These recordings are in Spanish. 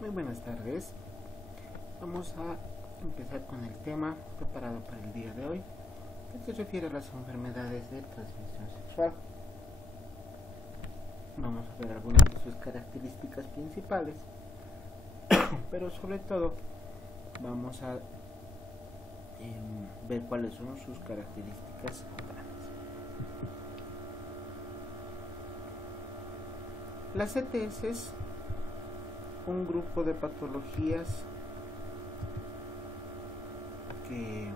Muy buenas tardes. Vamos a empezar con el tema preparado para el día de hoy, que se refiere a las enfermedades de transmisión sexual. Vamos a ver algunas de sus características principales, pero sobre todo vamos a ver cuáles son sus características secundarias. Las ETS es un grupo de patologías que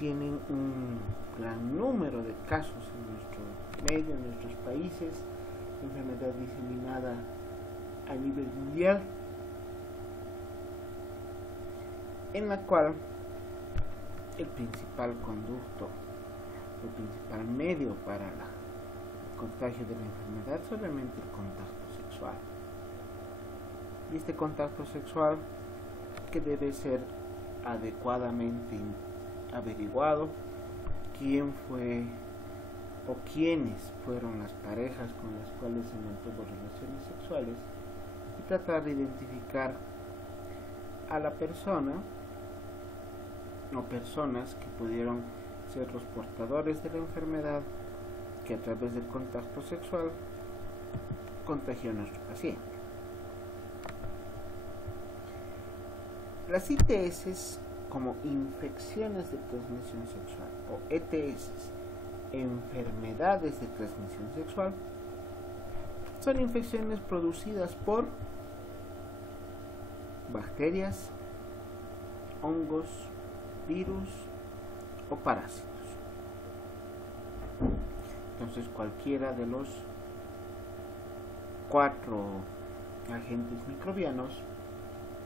tienen un gran número de casos en nuestro medio, en nuestros países, enfermedad diseminada a nivel mundial, en la cual el principal conducto, el principal medio para el contagio de la enfermedad es obviamente el contacto sexual. Y este contacto sexual que debe ser adecuadamente averiguado quién fue o quiénes fueron las parejas con las cuales se mantuvo relaciones sexuales y tratar de identificar a la persona o personas que pudieron ser los portadores de la enfermedad que a través del contacto sexual contagió a nuestro paciente. Las ITS como infecciones de transmisión sexual o ETS, enfermedades de transmisión sexual, son infecciones producidas por bacterias, hongos, virus o parásitos. Entonces cualquiera de los 4 agentes microbianos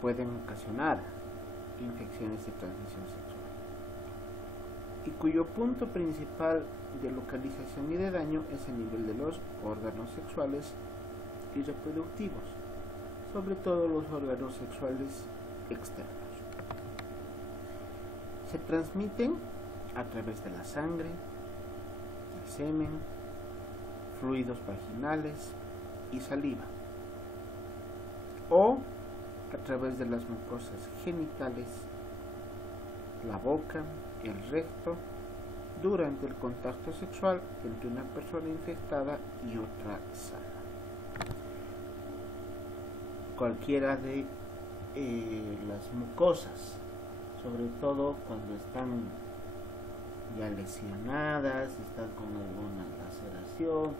pueden ocasionar infecciones de transmisión sexual y cuyo punto principal de localización y de daño es el nivel de los órganos sexuales y reproductivos, sobre todo los órganos sexuales externos. Se transmiten a través de la sangre, el semen, fluidos vaginales y saliva, o a través de las mucosas genitales, la boca, el recto, durante el contacto sexual entre una persona infectada y otra sana. Cualquiera de las mucosas, sobre todo cuando están ya lesionadas, están con alguna laceración,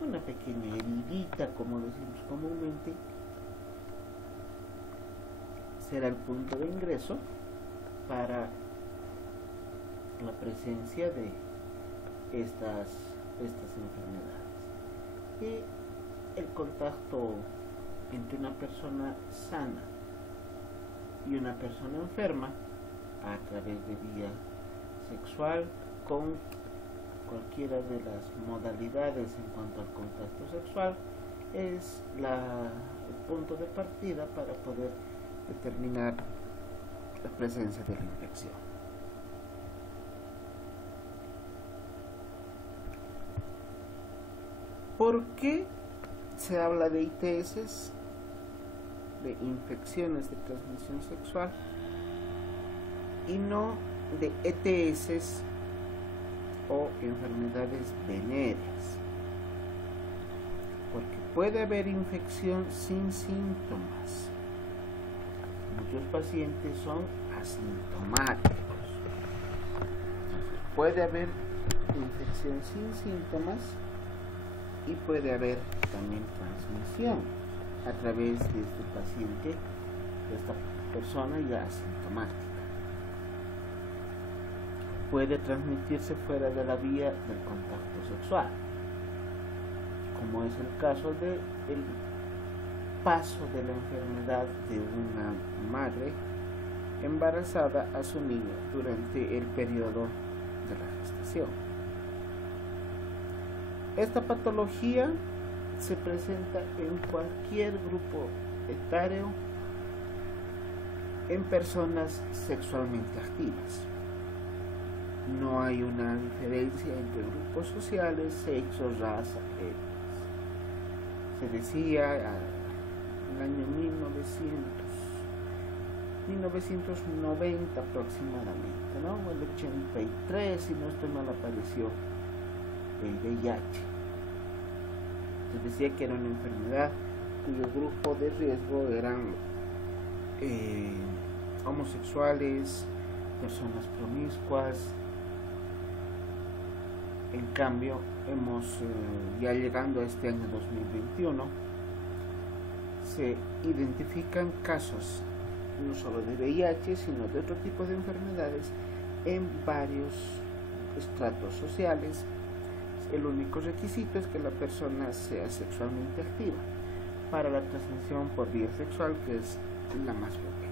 una pequeña heridita, como decimos comúnmente, será el punto de ingreso para la presencia de estas enfermedades. Y el contacto entre una persona sana y una persona enferma a través de vía sexual con cualquiera de las modalidades en cuanto al contacto sexual es el punto de partida para poder determinar la presencia de la infección. ¿Por qué se habla de ITS, de infecciones de transmisión sexual, y no de ETS o enfermedades venéreas? Porque puede haber infección sin síntomas. Muchos pacientes son asintomáticos. Entonces, puede haber infección sin síntomas y puede haber también transmisión a través de este paciente, de esta persona ya asintomática. Puede transmitirse fuera de la vía del contacto sexual, como es el caso del paso de la enfermedad de una madre embarazada a su niño durante el periodo de la gestación. Esta patología se presenta en cualquier grupo etario en personas sexualmente activas. No hay una diferencia entre grupos sociales, sexo, raza, etnias. Se decía el año 1990 aproximadamente, ¿no? El 83, si no estoy mal, apareció el VIH. Se decía que era una enfermedad cuyo grupo de riesgo eran homosexuales, personas promiscuas. En cambio, ya llegando a este año 2021, se identifican casos no solo de VIH, sino de otro tipo de enfermedades en varios estratos sociales. El único requisito es que la persona sea sexualmente activa para la transmisión por vía sexual, que es la más frecuente.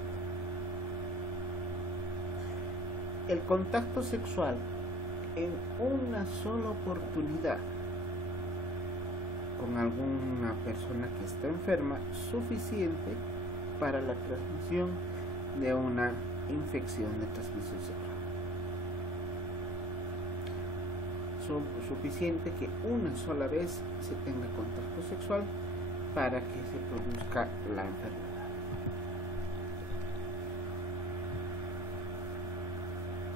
El contacto sexual en una sola oportunidad con alguna persona que está enferma suficiente para la transmisión de una infección de transmisión sexual. Suficiente que una sola vez se tenga contacto sexual para que se produzca la enfermedad.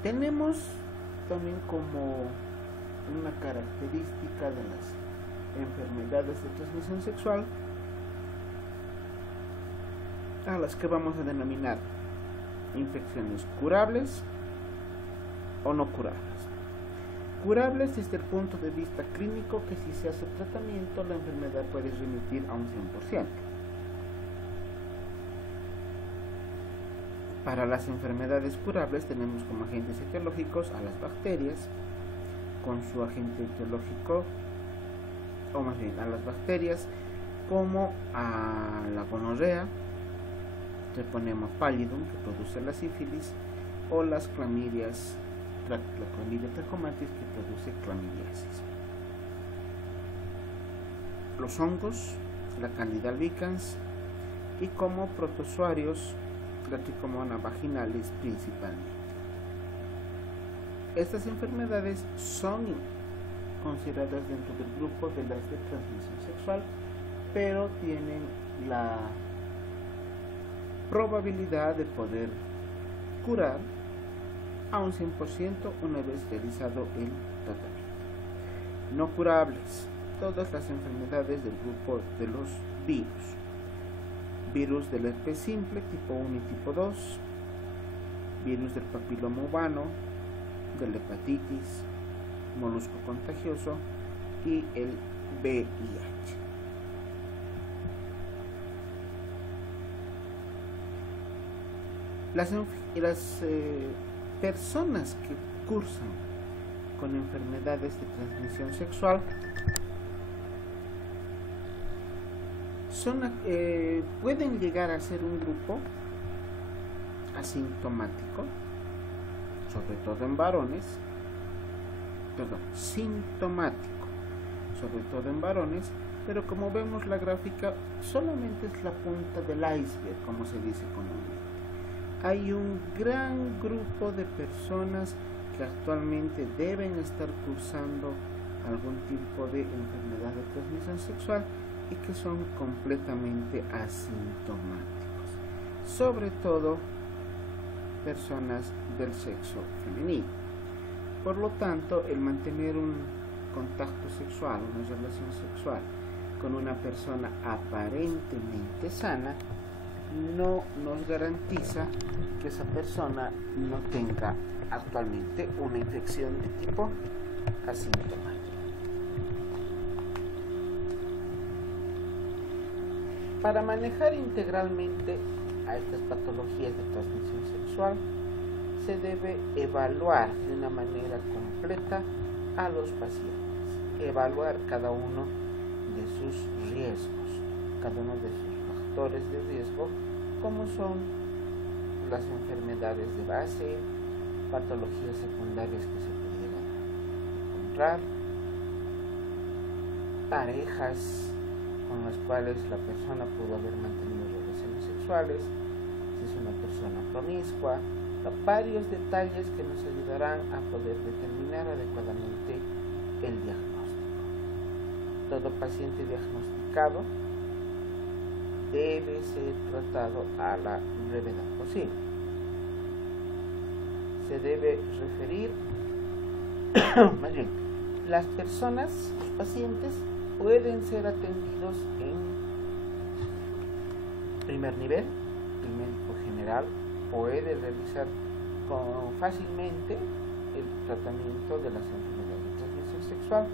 Tenemos también como una característica de las enfermedades de transmisión sexual a las que vamos a denominar infecciones curables o no curables. Curables desde el punto de vista clínico, que si se hace tratamiento la enfermedad puede remitir a un 100%. Para las enfermedades curables tenemos como agentes etiológicos a las bacterias, con su agente etiológico, o más bien a las bacterias, como a la gonorrea, que ponemos pallidum, que produce la sífilis, o las clamidias, la clamidia trachomatis, que produce clamidiasis. Los hongos, la Candida albicans, y como protozoarios, la Trichomonas vaginalis principalmente. Estas enfermedades son consideradas dentro del grupo de las de transmisión sexual, pero tienen la probabilidad de poder curar a un 100% una vez realizado el tratamiento. No curables, todas las enfermedades del grupo de los virus. Virus del herpes simple tipo 1 y tipo 2, virus del papiloma humano, de la hepatitis, molusco contagioso y el VIH. Las personas que cursan con enfermedades de transmisión sexual pueden llegar a ser un grupo asintomático, sobre todo en varones, sintomático, sobre todo en varones, pero como vemos la gráfica, solamente es la punta del iceberg, como se dice comúnmente. Hay un gran grupo de personas que actualmente deben estar cursando algún tipo de enfermedad de transmisión sexual y que son completamente asintomáticos, sobre todo personas del sexo femenino. Por lo tanto, el mantener un contacto sexual, una relación sexual con una persona aparentemente sana, no nos garantiza que esa persona no tenga actualmente una infección de tipo asintomático. Para manejar integralmente a estas patologías de transmisión sexual, se debe evaluar de una manera completa a los pacientes, evaluar cada uno de sus riesgos, cada uno de sus factores de riesgo, como son las enfermedades de base, patologías secundarias que se pudieran encontrar, parejas con las cuales la persona pudo haber mantenido relaciones sexuales, si es una persona promiscua, varios detalles que nos ayudarán a poder determinar adecuadamente el diagnóstico. Todo paciente diagnosticado debe ser tratado a la brevedad posible. Se debe referir, más bien, las personas, los pacientes, pueden ser atendidos en primer nivel. El médico general puede realizar fácilmente el tratamiento de las enfermedades de transmisión sexual,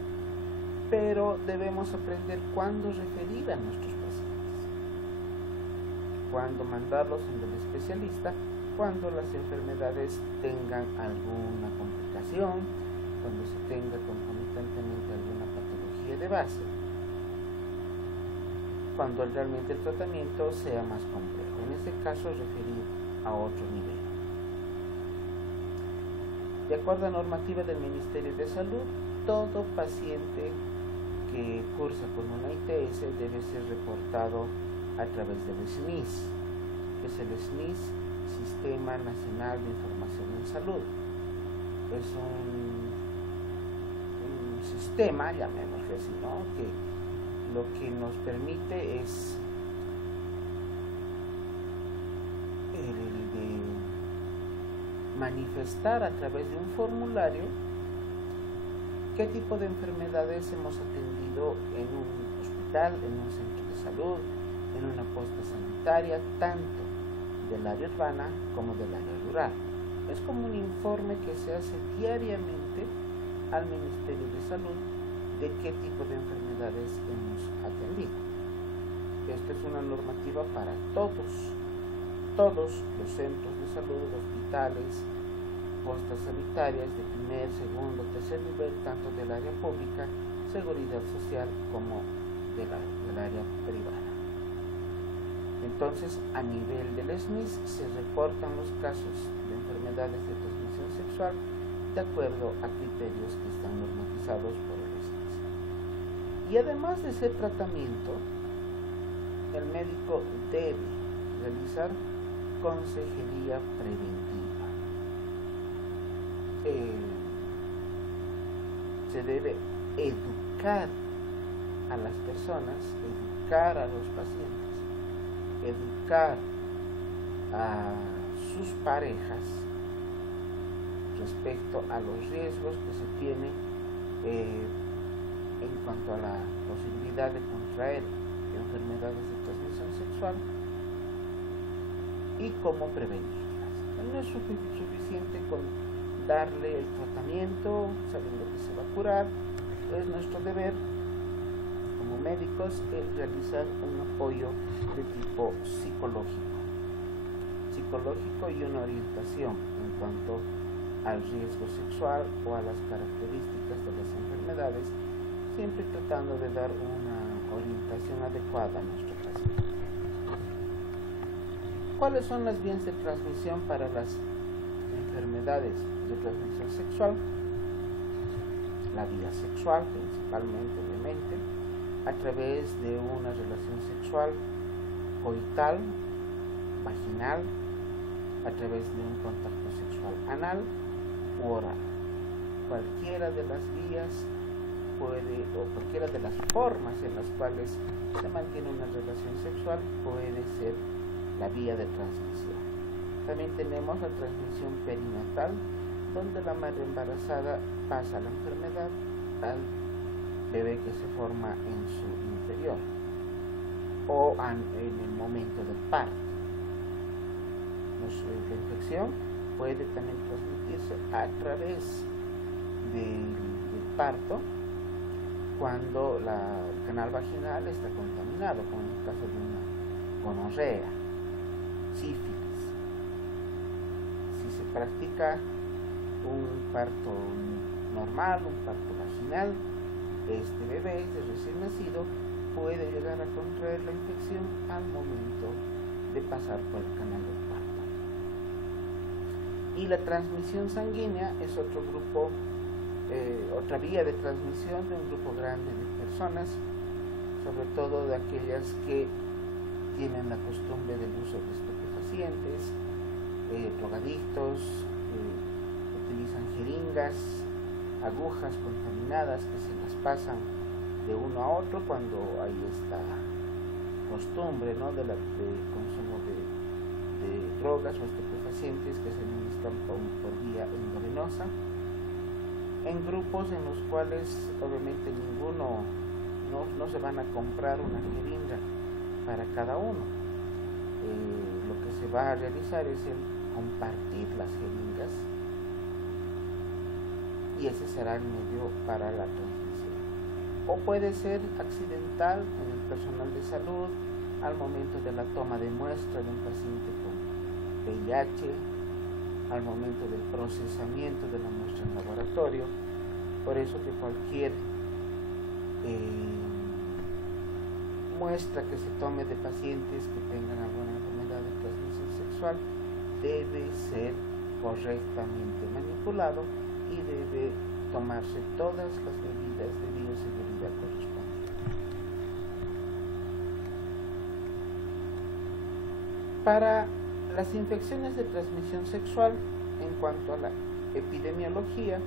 pero debemos aprender cuándo referir a nuestros pacientes, cuándo mandarlos en el especialista, cuando las enfermedades tengan alguna complicación, cuando se tenga concomitantemente alguna patología de base, cuando realmente el tratamiento sea más complejo. En este caso, referir a otro nivel. De acuerdo a normativa del Ministerio de Salud, todo paciente que cursa con una ITS debe ser reportado a través del SNIS, que es el SNIS, Sistema Nacional de Información en Salud. Es un sistema, llamémoslo así, ¿no?, que lo que nos permite es el de manifestar a través de un formulario qué tipo de enfermedades hemos atendido en un hospital, en un centro de salud, en una posta sanitaria, tanto del área urbana como del área rural. Es como un informe que se hace diariamente al Ministerio de Salud de qué tipo de enfermedades hemos atendido. Esta es una normativa para todos los centros de salud, hospitales, postas sanitarias de primer, segundo, tercer nivel, tanto del área pública, seguridad social, como del área privada. Entonces, a nivel del SNIS se reportan los casos de enfermedades de transmisión sexual de acuerdo a criterios que están normatizados por el SNIS. Y además de ese tratamiento, el médico debe realizar consejería preventiva. Se debe educar a las personas, educar a los pacientes, educar a sus parejas respecto a los riesgos que se tiene en cuanto a la posibilidad de contraer enfermedades de transmisión sexual y cómo prevenirlas. No es suficiente con darle el tratamiento sabiendo que se va a curar. Es nuestro deber como médicos realizar un apoyo de tipo psicológico y una orientación en cuanto al riesgo sexual o a las características de las enfermedades, siempre tratando de dar una orientación adecuada a nuestro paciente. ¿Cuáles son las vías de transmisión para las enfermedades de transmisión sexual? La vía sexual, principalmente, obviamente, a través de una relación sexual coital, vaginal, a través de un contacto sexual anal u oral. Cualquiera de las vías puede, o cualquiera de las formas en las cuales se mantiene una relación sexual puede ser la vía de transmisión. También tenemos la transmisión perinatal, donde la madre embarazada pasa la enfermedad al bebé que se forma en su interior o en el momento del parto. La infección puede también transmitirse a través del parto cuando el canal vaginal está contaminado, como en el caso de una gonorrea, sífilis. Si se practica un parto normal, un parto vaginal, este bebé, este recién nacido, puede llegar a contraer la infección al momento de pasar por el canal del parto. Y la transmisión sanguínea es otro grupo, otra vía de transmisión de un grupo grande de personas, sobre todo de aquellas que tienen la costumbre del uso de estupefacientes, drogadictos, utilizan jeringas, agujas contaminadas que se las pasan de uno a otro cuando hay esta costumbre, ¿no?, de consumo de drogas o estupefacientes que se administran por vía endovenosa, en grupos en los cuales obviamente ninguno no se van a comprar una jeringa para cada uno. Lo que se va a realizar es el compartir las jeringas, y ese será el medio para la transmisión. O puede ser accidental en el personal de salud al momento de la toma de muestra de un paciente con VIH, al momento del procesamiento de la muestra en laboratorio. Por eso que cualquier muestra que se tome de pacientes que tengan alguna enfermedad de transmisión sexual debe ser correctamente manipulado y debe tomarse todas las medidas de bioseguridad correspondientes. Para las infecciones de transmisión sexual, en cuanto a la epidemiología,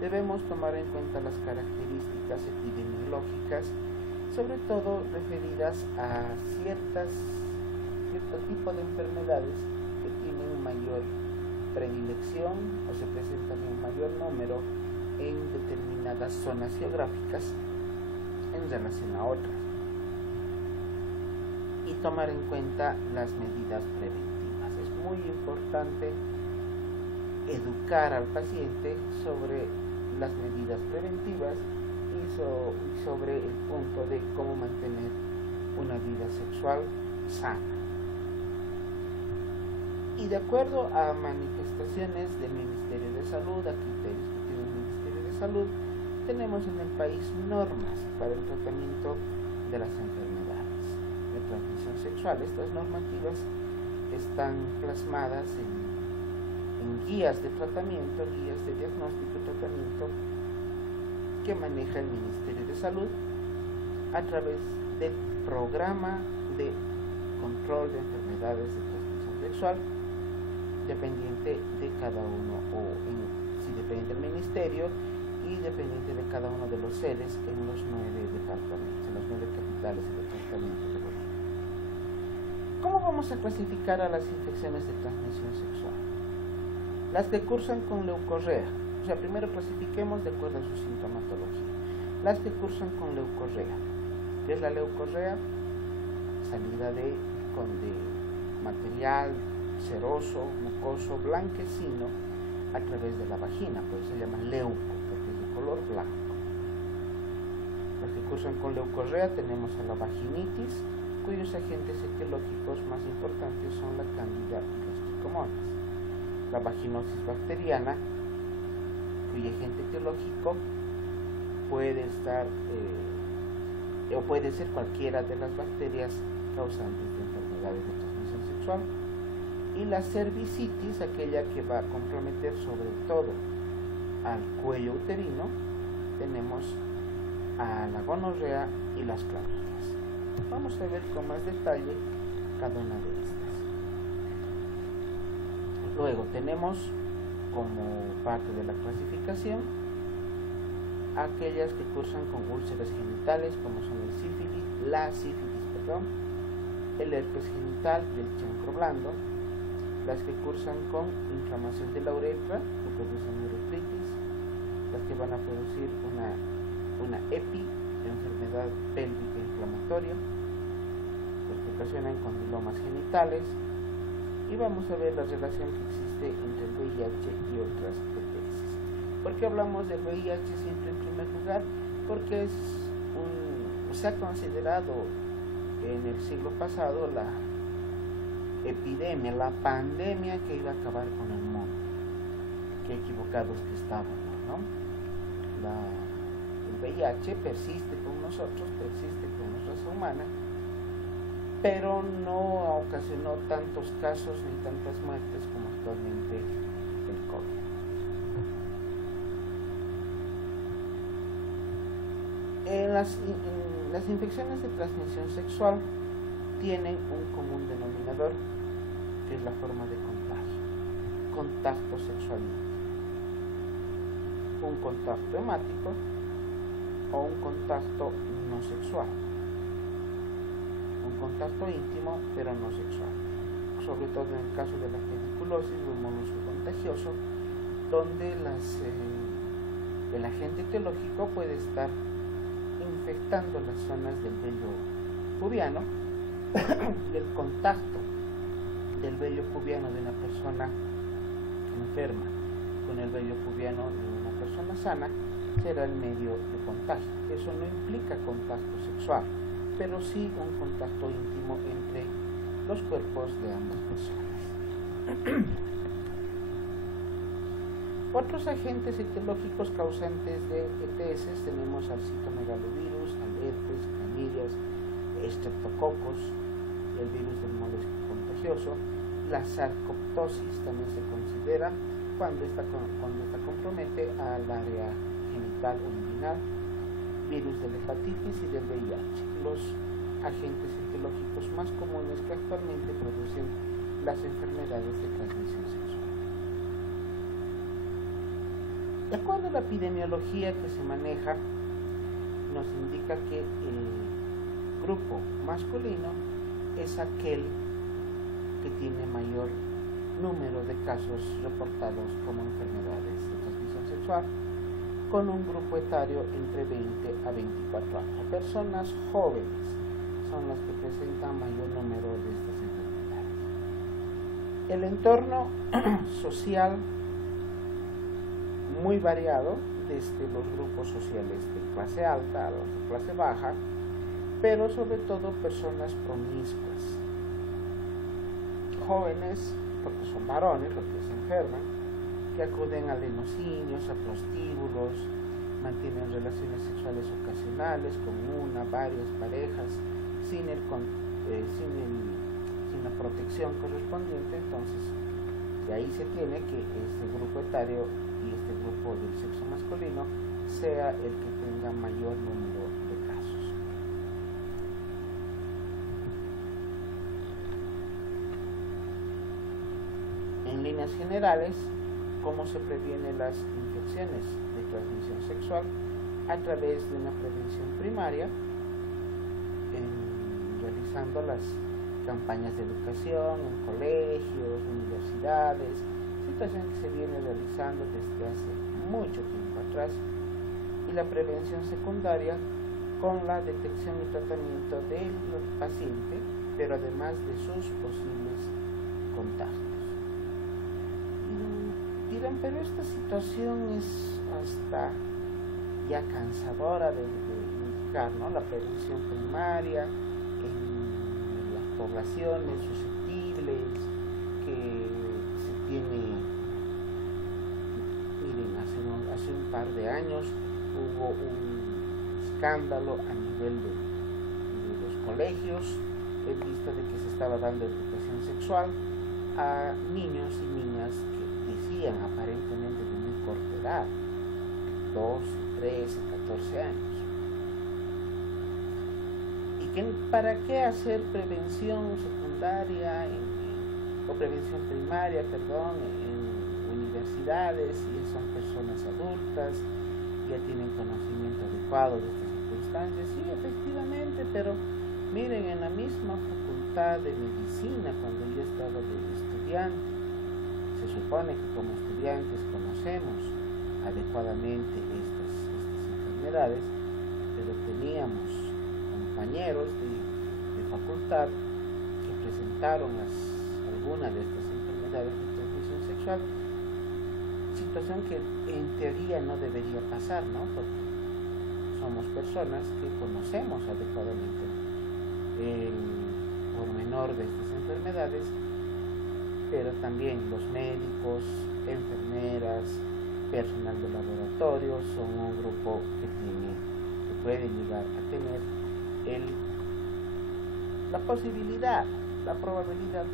debemos tomar en cuenta las características epidemiológicas, sobre todo referidas a cierto tipo de enfermedades que tienen mayor predilección o se presentan en mayor número en determinadas zonas geográficas en relación a otras, y tomar en cuenta las medidas preventivas. Es muy importante educar al paciente sobre las medidas preventivas y sobre el punto de cómo mantener una vida sexual sana. Y de acuerdo a manifestaciones del Ministerio de Salud, a criterios que tiene el Ministerio de Salud, tenemos en el país normas para el tratamiento de las enfermedades de transmisión sexual. Estas normativas están plasmadas en guías de tratamiento, guías de diagnóstico y tratamiento que maneja el Ministerio de Salud a través del programa de control de enfermedades de transmisión sexual, dependiente de cada uno, si depende del ministerio, y dependiente de cada uno de los sedes en los 9 departamentos, en las 9 capitales de departamentos de Bolivia. ¿Cómo vamos a clasificar a las infecciones de transmisión sexual? Las que cursan con leucorrea, o sea, primero clasifiquemos de acuerdo a su sintomatología. Las que cursan con leucorrea, ¿qué es la leucorrea? Salida de material ceroso, mucoso, blanquecino a través de la vagina, por eso se llama leuco, porque es de color blanco. Las que cursan con leucorrea tenemos a la vaginitis, cuyos agentes etiológicos más importantes son la cándida y los tricomonas. La vaginosis bacteriana, cuyo agente etiológico puede ser cualquiera de las bacterias causantes de enfermedades de transmisión sexual. Y la cervicitis, aquella que va a comprometer sobre todo al cuello uterino, tenemos a la gonorrea y las clamídias. Vamos a ver con más detalle cada una de estas. Luego tenemos como parte de la clasificación aquellas que cursan con úlceras genitales, como son la sífilis, el herpes genital y el chancro blando. Las que cursan con inflamación de la uretra, que producen uretritis, las que van a producir una enfermedad pélvica inflamatoria, las que ocasionan condilomas genitales, y vamos a ver la relación que existe entre el VIH y otras EPS. ¿Por qué hablamos del VIH siempre en primer lugar? Porque se ha considerado en el siglo pasado la epidemia, la pandemia que iba a acabar con el mundo. Qué equivocados que estábamos, ¿no? El VIH persiste con nosotros, persiste con nuestra raza humana, pero no ocasionó tantos casos ni tantas muertes como actualmente el COVID. Las infecciones de transmisión sexual tienen un común denominador, que es la forma de contacto sexual, un contacto hemático o un contacto no sexual. un contacto íntimo, pero no sexual. Sobre todo en el caso de la pediculosis o el molusco contagioso, donde el agente etiológico puede estar infectando las zonas del vello pubiano y el contacto del vello pubiano de una persona enferma con el vello pubiano de una persona sana será el medio de contagio. Eso no implica contacto sexual, pero sí un contacto íntimo entre los cuerpos de ambas personas. Otros agentes etiológicos causantes de ETS tenemos al citomegalovirus, al herpes, clamidias, estreptococos, el virus del molusco contagioso. La sarcoptosis también se considera cuando esta compromete al área genital o inguinal, virus de la hepatitis y del VIH, los agentes etiológicos más comunes que actualmente producen las enfermedades de transmisión sexual. De acuerdo a la epidemiología que se maneja, nos indica que el grupo masculino es aquel que tiene mayor número de casos reportados como enfermedades de transmisión sexual, con un grupo etario entre 20 a 24 años. Personas jóvenes son las que presentan mayor número de estas enfermedades. El entorno social muy variado, desde los grupos sociales de clase alta a los de clase baja, pero sobre todo personas promiscuas, jóvenes, porque son varones los que se enferman, que acuden a lenocinios, a prostíbulos, mantienen relaciones sexuales ocasionales con una, varias parejas, sin la protección correspondiente. Entonces, de ahí se tiene que este grupo etario y este grupo del sexo masculino sea el que tenga mayor número de casos. En líneas generales, ¿cómo se previenen las infecciones de transmisión sexual? A través de una prevención primaria, realizando las campañas de educación en colegios, universidades, situación que se viene realizando desde hace mucho tiempo atrás, y la prevención secundaria con la detección y tratamiento del paciente, pero además de sus posibles contagios. Dirán, pero esta situación es hasta ya cansadora de indicar, ¿no? La prevención primaria en las poblaciones susceptibles que se tiene. Miren, hace un par de años hubo un escándalo a nivel de los colegios en vista de que se estaba dando educación sexual a niños y niñas que decían aparentemente de muy corta edad, 12, 13, 14 años. ¿Y para qué hacer prevención secundaria o prevención primaria, en universidades, si son personas adultas, ya tienen conocimiento adecuado de estas circunstancias? Sí, efectivamente, pero miren, en la misma facultad de medicina, cuando yo estaba de estudiante, se supone que como estudiantes conocemos adecuadamente estas enfermedades, pero teníamos compañeros de facultad que presentaron algunas de estas enfermedades de transmisión sexual, situación que en teoría no debería pasar, ¿no? Porque somos personas que conocemos adecuadamente el pormenor de estas enfermedades, pero también los médicos, enfermeras, personal de laboratorio son un grupo que puede llegar a tener la posibilidad, la probabilidad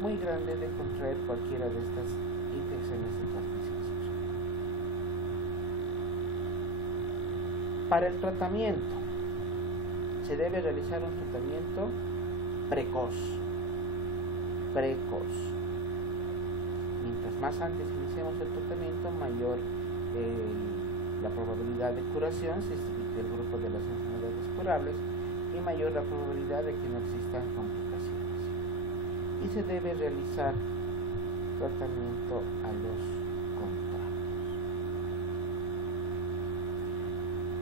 muy grande de contraer cualquiera de estas infecciones de transmisión sexual. Para el tratamiento, se debe realizar un tratamiento precoz. Mientras más antes iniciemos el tratamiento, mayor la probabilidad de curación, si es el grupo de las enfermedades curables, y y mayor la probabilidad de que no existan complicaciones. Y se debe realizar tratamiento a los contactos.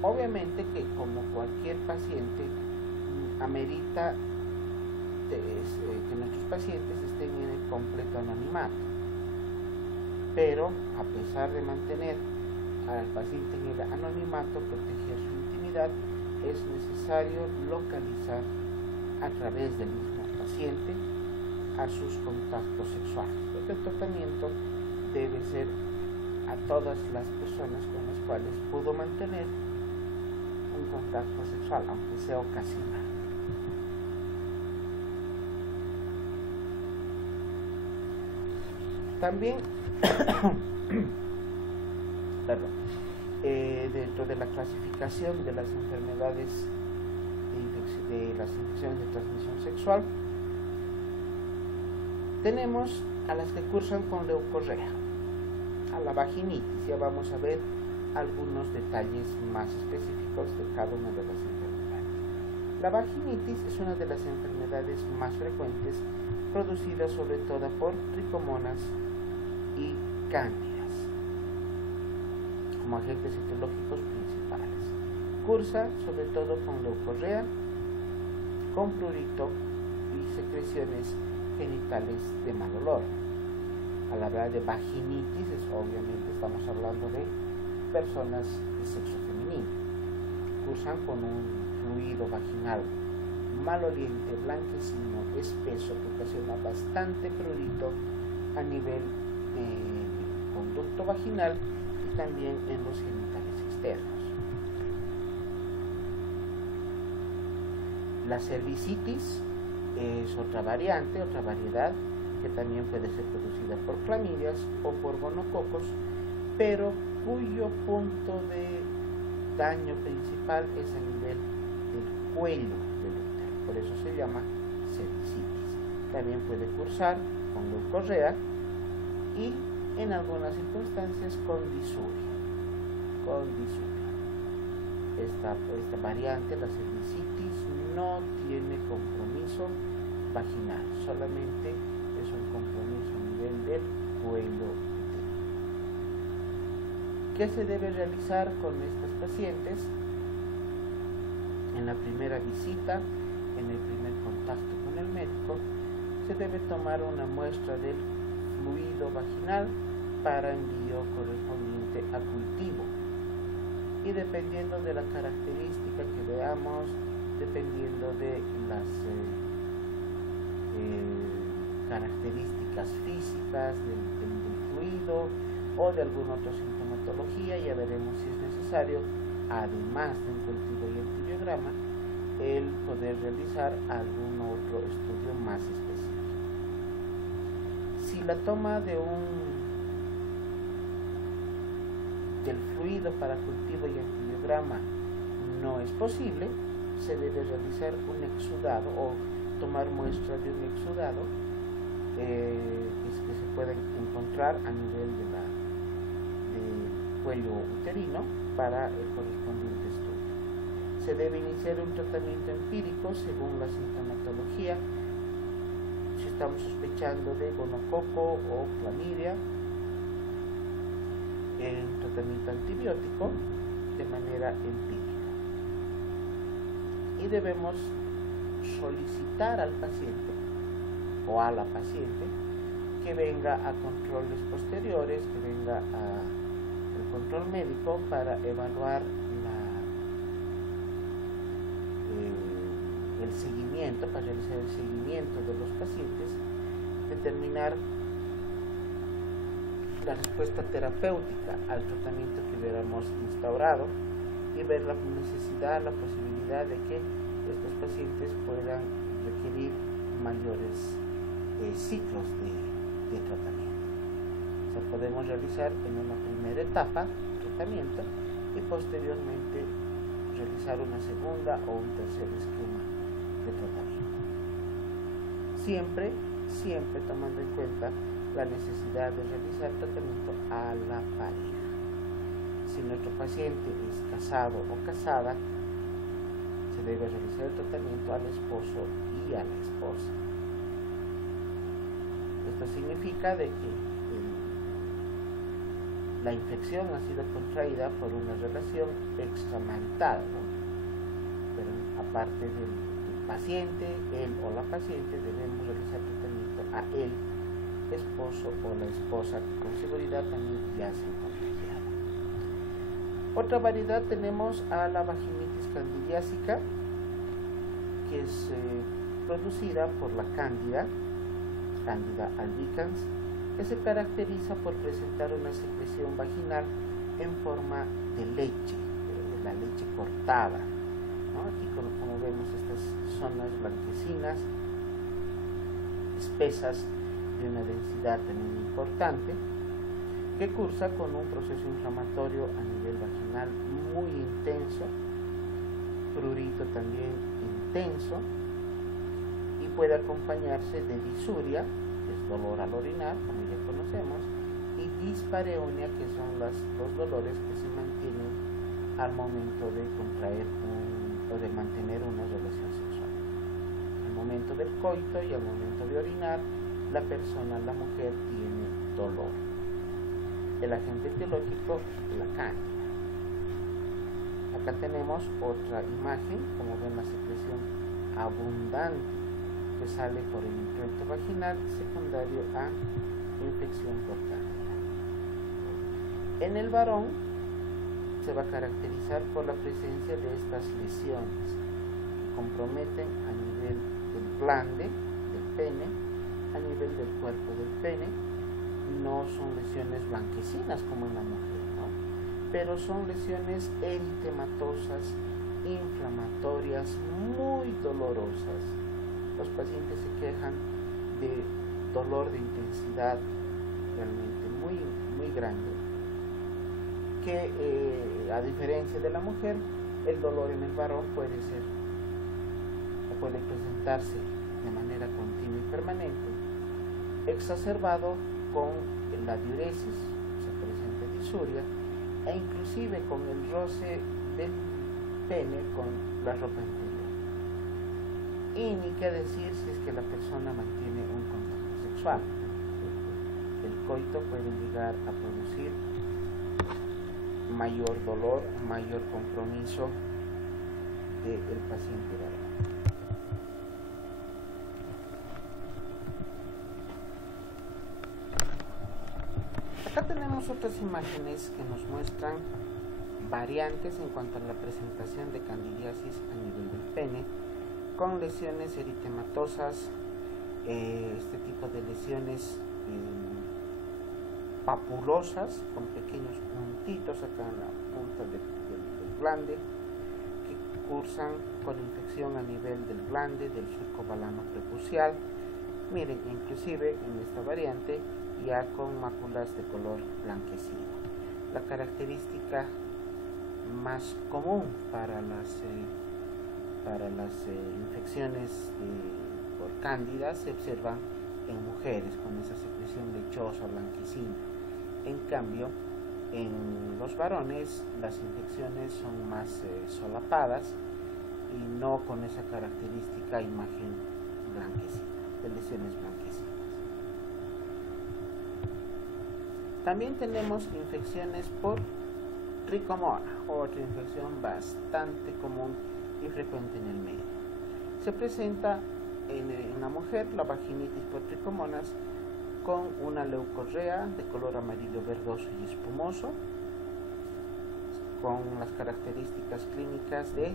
Obviamente que como cualquier paciente amerita que nuestros pacientes estén en el completo anonimato, pero a pesar de mantener al paciente en el anonimato, proteger su intimidad, es necesario localizar a través del mismo paciente a sus contactos sexuales, porque el tratamiento debe ser a todas las personas con las cuales pudo mantener un contacto sexual, aunque sea ocasional. También dentro de la clasificación de las enfermedades de las infecciones de transmisión sexual, tenemos a las que cursan con leucorrea, a la vaginitis. Ya vamos a ver algunos detalles más específicos de cada una de las enfermedades. La vaginitis es una de las enfermedades más frecuentes, producida sobre todo por tricomonas y cándidas como agentes etiológicos principales. Cursa sobre todo con leucorrea, con prurito y secreciones genitales de mal olor. Al hablar de vaginitis, obviamente estamos hablando de personas de sexo femenino. Cursan con un fluido vaginal maloliente, blanquecino, espeso, que ocasiona bastante prurito a nivel conducto vaginal y también en los genitales externos. La cervicitis es otra variante, otra variedad que también puede ser producida por clamidias o por gonococos, pero cuyo punto de daño principal es a nivel del cuello del útero, por eso se llama cervicitis. También puede cursar con leucorrea y en algunas circunstancias con disuria. Esta variante, la cervicitis, no tiene compromiso vaginal, solamente es un compromiso a nivel del cuello. ¿Qué se debe realizar con estas pacientes? En la primera visita, en el primer contacto con el médico, se debe tomar una muestra del fluido vaginal para envío correspondiente a cultivo. Y dependiendo de la característica que veamos, dependiendo de las características físicas del fluido o de alguna otra sintomatología, ya veremos si es necesario, además de un cultivo y antibiograma, el poder realizar algún otro estudio más específico. Si la toma del fluido para cultivo y antibiograma no es posible, se debe realizar un exudado o tomar muestra de un exudado que se puede encontrar a nivel del cuello uterino para el correspondiente estudio. Se debe iniciar un tratamiento empírico según la sintomatología. Si estamos sospechando de gonococo o clamidia, en tratamiento antibiótico de manera empírica. Y debemos solicitar al paciente o a la paciente que venga a controles posteriores, que venga al control médico para evaluar el seguimiento, para realizar el seguimiento de los pacientes, determinar la respuesta terapéutica al tratamiento que hubiéramos instaurado y ver la necesidad, la posibilidad de que estos pacientes puedan requerir mayores ciclos de tratamiento. O sea, podemos realizar en una primera etapa tratamiento y posteriormente realizar una segunda o un tercer esquema de tratamiento. Siempre tomando en cuenta la necesidad de realizar tratamiento a la pareja. Si nuestro paciente es casado o casada, se debe realizar el tratamiento al esposo y a la esposa. Esto significa de que la infección ha sido contraída por una relación extramarital, ¿no? Pero aparte del paciente, él o la paciente debemos realizar tratamiento a el esposo o la esposa, que con seguridad también ya se han contagiado. Otra variedad tenemos a la vaginitis candidiásica, que es producida por la Candida albicans, que se caracteriza por presentar una secreción vaginal en forma de leche, de la leche cortada, ¿no? Aquí como vemos estas zonas blanquecinas, espesas, de una densidad también importante, que cursa con un proceso inflamatorio a nivel vaginal muy intenso, prurito también intenso, y puede acompañarse de disuria, que es dolor al orinar, como ya conocemos, y dispareunia, que son los dolores que se mantienen al momento de contraer o de mantener una relación sexual. Al momento del coito y al momento de orinar, la persona, la mujer, tiene dolor. El agente etiológico, la cándida. Acá tenemos otra imagen, como ven, la secreción abundante que sale por el introito vaginal secundario a infección por cándida. En el varón se va a caracterizar por la presencia de estas lesiones que comprometen a nivel del glande del pene, a nivel del cuerpo del pene. No son lesiones blanquecinas como en la mujer, ¿no? Pero son lesiones eritematosas, inflamatorias, muy dolorosas. Los pacientes se quejan de dolor de intensidad realmente muy grande, que a diferencia de la mujer, el dolor en el varón puede presentarse de manera continua y permanente, exacerbado con la diuresis, se presenta disuria, e inclusive con el roce del pene con la ropa interior. Y ni qué decir si es que la persona mantiene un contacto sexual. El coito puede llegar a producir mayor dolor, mayor compromiso del paciente varón. Acá tenemos otras imágenes que nos muestran variantes en cuanto a la presentación de candidiasis a nivel del pene, con lesiones eritematosas, este tipo de lesiones papulosas, con pequeños puntitos acá en la punta del glande, que cursan con infección a nivel del glande, del surco balano prepucial. Miren, inclusive en esta variante ya con máculas de color blanquecino. La característica más común para las infecciones por cándida se observan en mujeres con esa secreción lechosa blanquecina. En cambio, en los varones las infecciones son más solapadas y no con esa característica imagen blanquecina, de lesiones blanquecinas. También tenemos infecciones por tricomona, otra infección bastante común y frecuente en el medio. Se presenta en la mujer la vaginitis por tricomonas con una leucorrea de color amarillo verdoso y espumoso, con las características clínicas de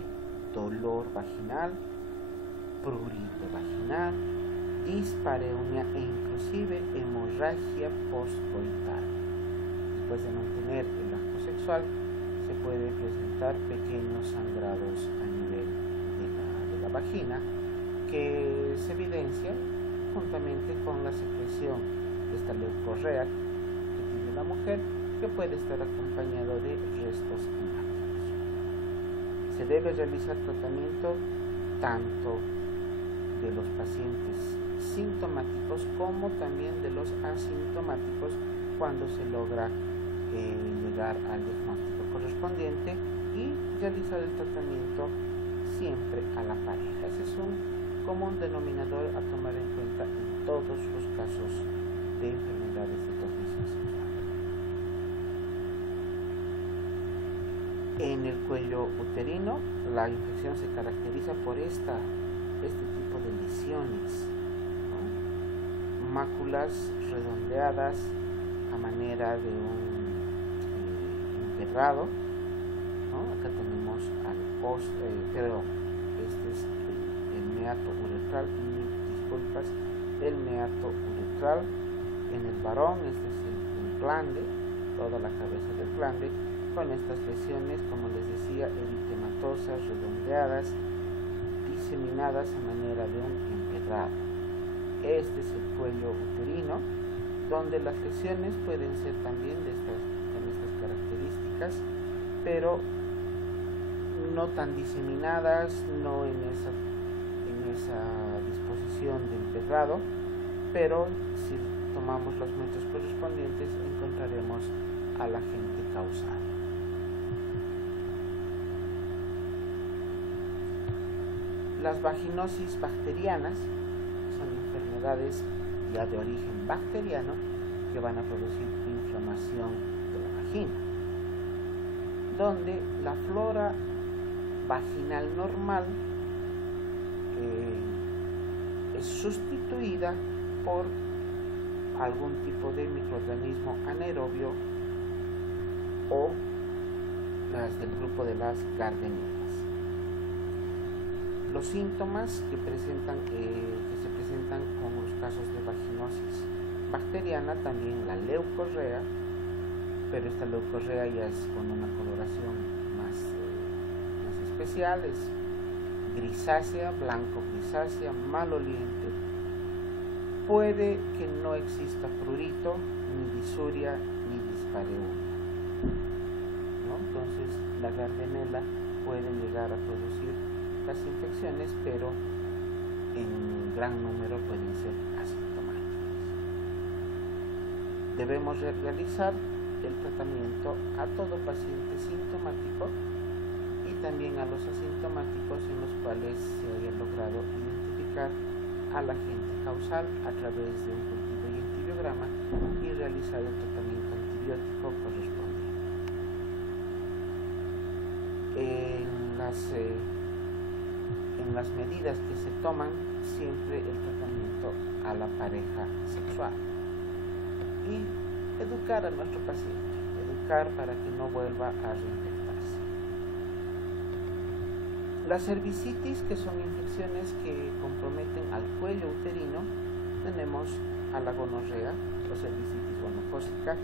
dolor vaginal, prurito vaginal, dispareunia e inclusive hemorragia postcoital. Después de mantener el acto sexual, se puede presentar pequeños sangrados a nivel de la vagina, que se evidencia juntamente con la secreción de esta leucorrea que tiene la mujer, que puede estar acompañado de restos hemáticos. Se debe realizar tratamiento tanto de los pacientes sintomáticos como también de los asintomáticos cuando se logra llegar al diagnóstico correspondiente y realizar el tratamiento siempre a la pareja. Ese es un común denominador a tomar en cuenta en todos los casos de enfermedades de transmisión sexual. En el cuello uterino, la infección se caracteriza por este tipo de lesiones, ¿no? Máculas redondeadas a manera de un emperrado, ¿no? Acá tenemos este es el meato uretral, disculpas, el meato uretral. En el varón, este es el glande, toda la cabeza del glande, con estas lesiones, como les decía, eritematosas, redondeadas, diseminadas a manera de un empedrado. Este es el cuello uterino, donde las lesiones pueden ser también con estas características, pero no tan diseminadas, no en esa disposición de empedrado, pero si tomamos los metros correspondientes encontraremos al agente causal. Las vaginosis bacterianas son enfermedades ya de origen bacteriano que van a producir inflamación de la vagina, donde la flora vaginal normal es sustituida por algún tipo de microorganismo anaerobio o las del grupo de las gardenielas. Los síntomas que se presentan con los casos de vaginosis bacteriana, también la leucorrea, pero esta leucorrea ya es con una coloración más especial, es grisácea, blanco grisácea, maloliente. Puede que no exista prurito, ni disuria, ni dispareunia, ¿no? Entonces la gardeniela puede llegar a producir las infecciones, pero en gran número pueden ser asintomáticas. Debemos realizar el tratamiento a todo paciente sintomático y también a los asintomáticos en los cuales se haya logrado identificar al agente causal a través de un cultivo y antibiograma y realizar el tratamiento antibiótico correspondiente. En las medidas que se toman, siempre el tratamiento a la pareja sexual y educar a nuestro paciente, educar para que no vuelva a reinfectarse. Las cervicitis, que son infecciones que comprometen al cuello uterino, tenemos a la gonorrea o cervicitis gonocócica,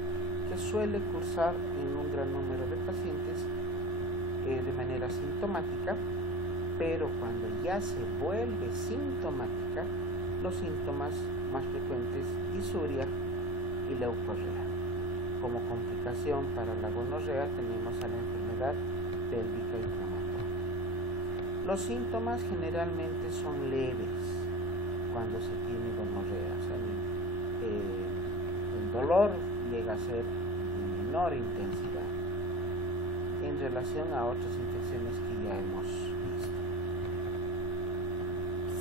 que suele cursar en un gran número de pacientes de manera sintomática, pero cuando ya se vuelve sintomática, los síntomas más frecuentes, disuria y leucorrea. Como complicación para la gonorrea tenemos a la enfermedad pélvica inflamatoria. Los síntomas generalmente son leves cuando se tiene gonorrea, o sea, el dolor llega a ser de menor intensidad en relación a otras infecciones que ya hemos visto,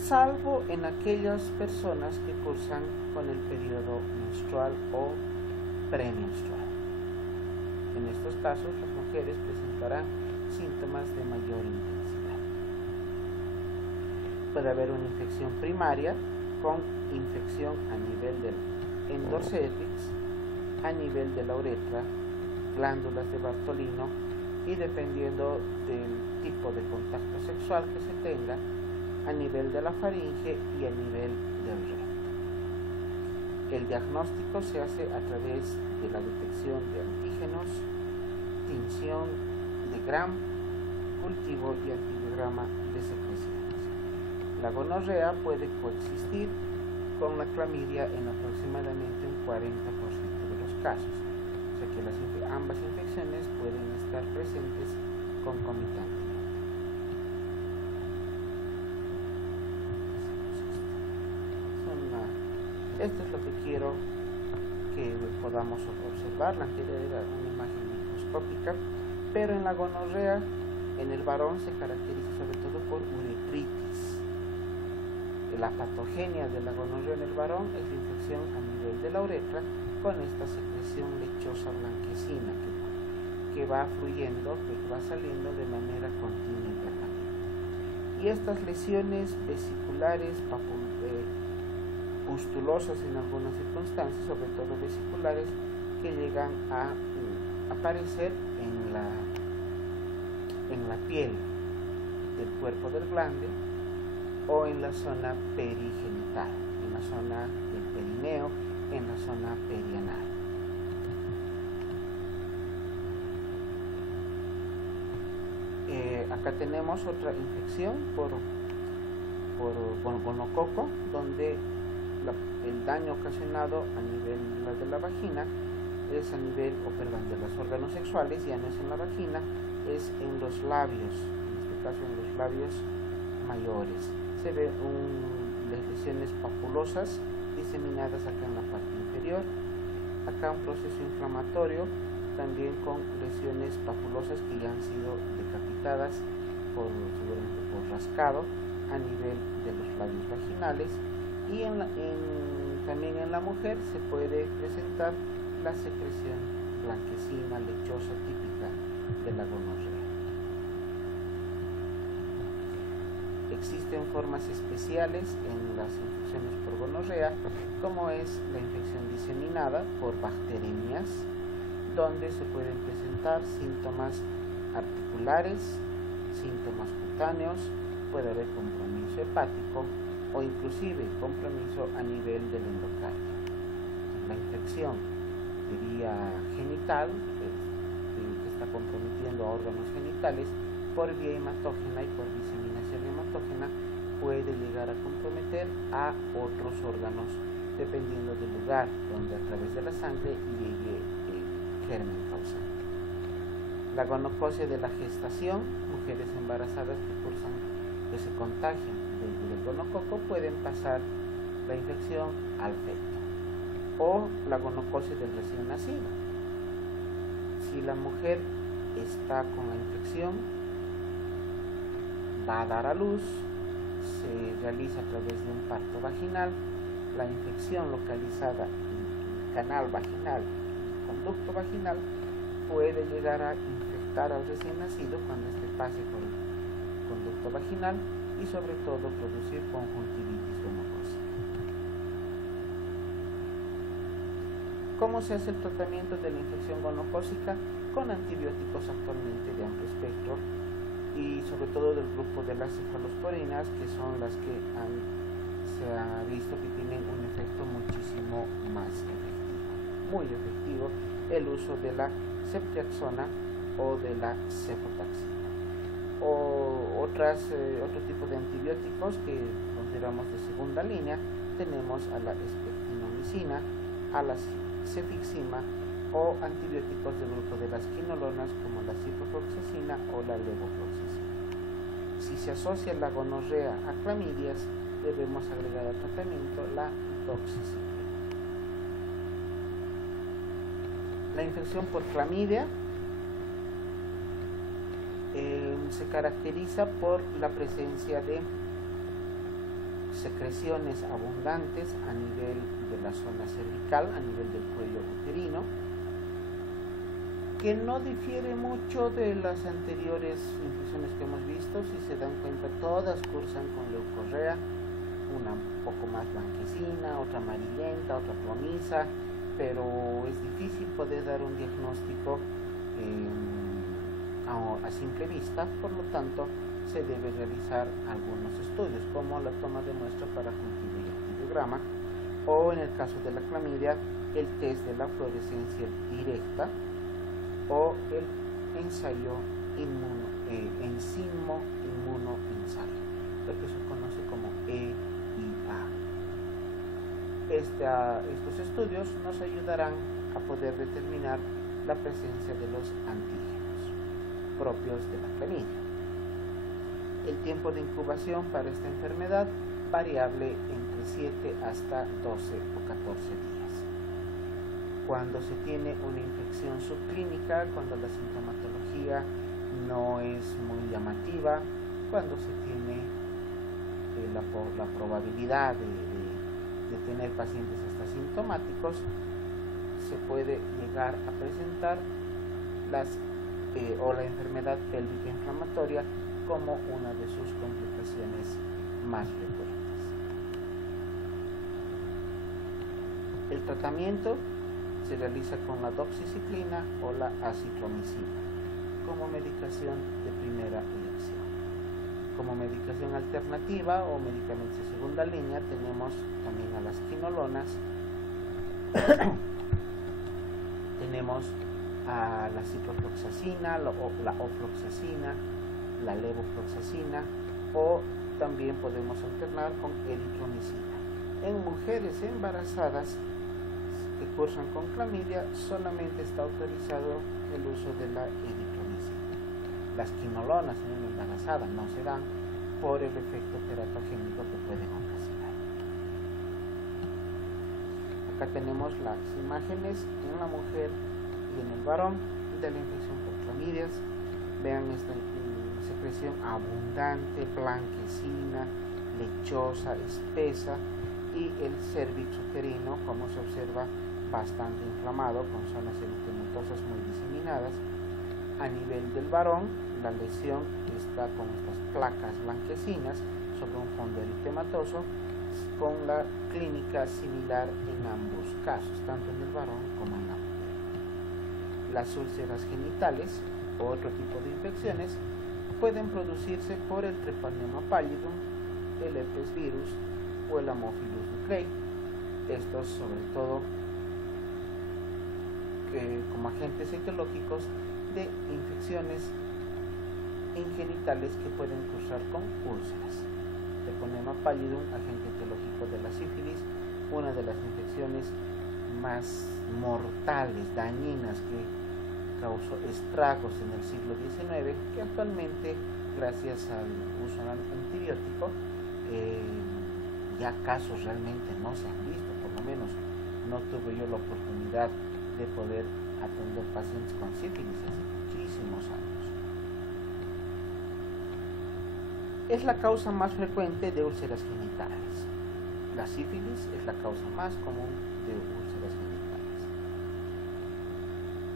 salvo en aquellas personas que cursan con el periodo menstrual o premenstrual. En estos casos, las mujeres presentarán síntomas de mayor intensidad. Puede haber una infección primaria con infección a nivel del endocervix, a nivel de la uretra, glándulas de Bartolino, y dependiendo del tipo de contacto sexual que se tenga, a nivel de la faringe y a nivel del recto. El diagnóstico se hace a través de la detección de antígenos, tinción de Gram, cultivo y antibiograma de secreciones. La gonorrea puede coexistir con la clamidia en aproximadamente un 40% de los casos, o sea que ambas infecciones pueden estar presentes concomitantemente. Esto es lo que quiero que podamos observar. La anterior era una imagen microscópica, pero en la gonorrea En el varón se caracteriza sobre todo por uretritis. La patogenia de la gonorrea en el varón es la infección a nivel de la uretra con esta secreción lechosa blanquecina que va fluyendo, que va saliendo de manera continua y permanente. Y estas lesiones vesiculares, pustulosas en algunas circunstancias, sobre todo vesiculares, que llegan a aparecer en la piel del cuerpo del glande o en la zona perigenital, en la zona del perineo, en la zona perianal. Acá tenemos otra infección por gonococo, donde el daño ocasionado a nivel de la vagina es a nivel, de los órganos sexuales, ya no es en la vagina, es en los labios, en este caso en los labios mayores. Se ve lesiones papulosas diseminadas acá en la parte inferior, acá un proceso inflamatorio, también con lesiones papulosas que ya han sido decapitadas seguramente por rascado a nivel de los labios vaginales, y también en la mujer se puede presentar la secreción blanquecina, lechosa, típica de la gonorrea. Existen formas especiales en las infecciones por gonorrea, como es la infección diseminada por bacteremias, donde se pueden presentar síntomas articulares, síntomas cutáneos, puede haber compromiso hepático o inclusive compromiso a nivel del endocardio. La infección de vía genital, que está comprometiendo a órganos genitales, por vía hematógena y por diseminación hematógena, puede llegar a comprometer a otros órganos dependiendo del lugar donde a través de la sangre llegue el germen causante. La gonocosia de la gestación, mujeres embarazadas que se contagian del gonococo pueden pasar la infección al feto, o la gonocosia del recién nacido. Si la mujer está con la infección, va a dar a luz, se realiza a través de un parto vaginal, la infección localizada en el canal vaginal, el conducto vaginal, puede llegar a infectar al recién nacido cuando éste pase por el conducto vaginal y sobre todo producir conjuntivitis gonocócica. ¿Cómo se hace el tratamiento de la infección gonocócica? Con antibióticos actualmente de amplio espectro y sobre todo del grupo de las cefalosporinas, que son las que se ha visto que tienen un efecto muchísimo más efectivo, muy efectivo, el uso de la ceftriaxona o de la cefotaxima. O otro tipo de antibióticos que consideramos de segunda línea, tenemos a la espectinomicina, a la cefixima o antibióticos del grupo de las quinolonas como la ciprofloxacina o la levofloxacina. Si se asocia la gonorrea a clamidias, debemos agregar al tratamiento la doxiciclina. La infección por clamidia se caracteriza por la presencia de secreciones abundantes a nivel de la zona cervical, a nivel del cuello uterino, que no difiere mucho de las anteriores infecciones que hemos visto. Si se dan cuenta, todas cursan con leucorrea, una un poco más blanquecina, otra amarillenta, otra plomiza, pero es difícil poder dar un diagnóstico a simple vista. Por lo tanto, se debe realizar algunos estudios, como la toma de muestra para cultivo y antibiograma, o en el caso de la clamidia, el test de la fluorescencia directa o el ensayo enzimo inmunoensayo, lo que se conoce como EIA. Estos estudios nos ayudarán a poder determinar la presencia de los antígenos propios de la clamidia. El tiempo de incubación para esta enfermedad variable entre 7 hasta 12 o 14 días. Cuando se tiene una infección subclínica, cuando la sintomatología no es muy llamativa. Cuando se tiene la probabilidad de tener pacientes hasta sintomáticos, se puede llegar a presentar la enfermedad pélvica inflamatoria como una de sus complicaciones más frecuentes. El tratamiento se realiza con la doxiciclina o la acitromicina como medicación de primera elección. Como medicación alternativa o medicamentos de segunda línea tenemos también a las quinolonas, tenemos a la ciprofloxacina, la ofloxacina, la levofloxacina, o también podemos alternar con eritromicina. En mujeres embarazadas que cursan con clamidia solamente está autorizado el uso de la eritromicina. Las quinolonas en una embarazada no se dan por el efecto teratogénico que pueden ocasionar. Acá tenemos las imágenes en la mujer y en el varón de la infección por clamidias. Vean esta secreción abundante, blanquecina, lechosa, espesa, y el cérvix uterino, como se observa, bastante inflamado, con zonas eritematosas muy diseminadas. A nivel del varón, la lesión está con estas placas blanquecinas sobre un fondo eritematoso, con la clínica similar en ambos casos, tanto en el varón como en la mujer. Las úlceras genitales o otro tipo de infecciones pueden producirse por el Treponema pallidum, el herpes virus o el Haemophilus ducreyi. Estos sobre todo como agentes etiológicos de infecciones ingenitales que pueden cursar con úlceras. Treponema pallidum, agente etiológico de la sífilis, una de las infecciones más mortales, dañinas, que causó estragos en el siglo XIX, que actualmente, gracias al uso antibiótico, ya casos realmente no se han visto. Por lo menos no tuve yo la oportunidad de poder atender pacientes con sífilis hace muchísimos años. Es la causa más frecuente de úlceras genitales. La sífilis es la causa más común de úlceras genitales.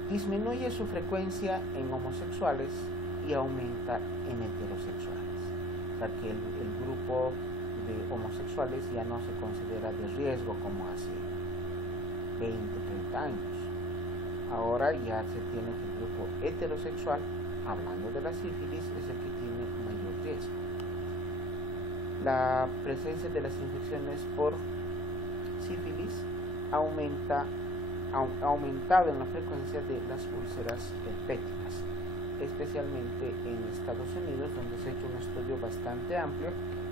Disminuye su frecuencia en homosexuales y aumenta en heterosexuales, o sea que el grupo de homosexuales ya no se considera de riesgo como hace 20, 30 años. Ahora ya se tiene que el grupo heterosexual, hablando de la sífilis, es el que tiene mayor riesgo. La presencia de las infecciones por sífilis ha aumentado en la frecuencia de las úlceras herpéticas, especialmente en Estados Unidos, donde se ha hecho un estudio bastante amplio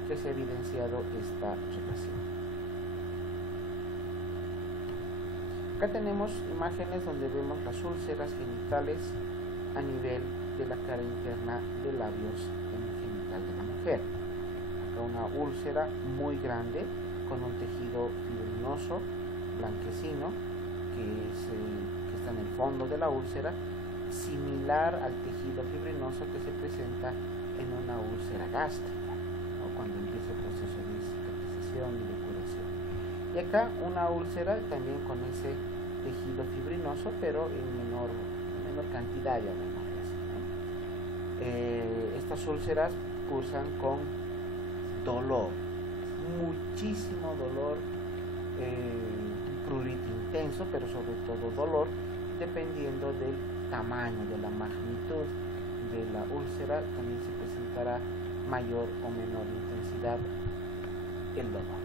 que se ha evidenciado esta relación. Acá tenemos imágenes donde vemos las úlceras genitales a nivel de la cara interna de labios en el genital de la mujer. Acá una úlcera muy grande con un tejido fibrinoso blanquecino que está en el fondo de la úlcera, similar al tejido fibrinoso que se presenta en una úlcera gástrica, ¿no?, cuando empieza el proceso de cicatrización y de curación. Y acá una úlcera también con ese tejido fibrinoso, pero en menor cantidad ya menores, ¿no? Estas úlceras cursan con dolor, muchísimo dolor, prurito intenso, pero sobre todo dolor, dependiendo del tamaño, de la magnitud de la úlcera, también se presentará mayor o menor intensidad el dolor.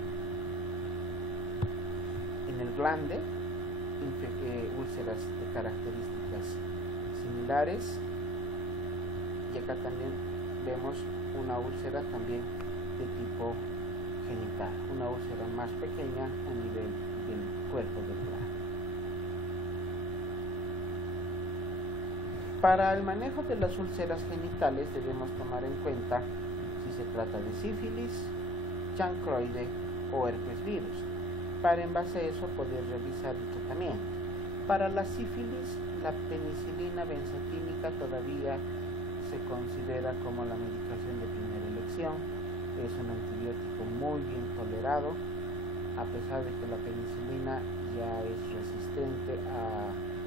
En el glande, úlceras de características similares, y acá también vemos una úlcera también de tipo genital, una úlcera más pequeña a nivel del cuerpo del glande. Para el manejo de las úlceras genitales debemos tomar en cuenta si se trata de sífilis, chancroide o herpes virus, para en base a eso poder realizar el tratamiento. Para la sífilis, la penicilina benzatínica todavía se considera como la medicación de primera elección. Es un antibiótico muy bien tolerado, a pesar de que la penicilina ya es resistente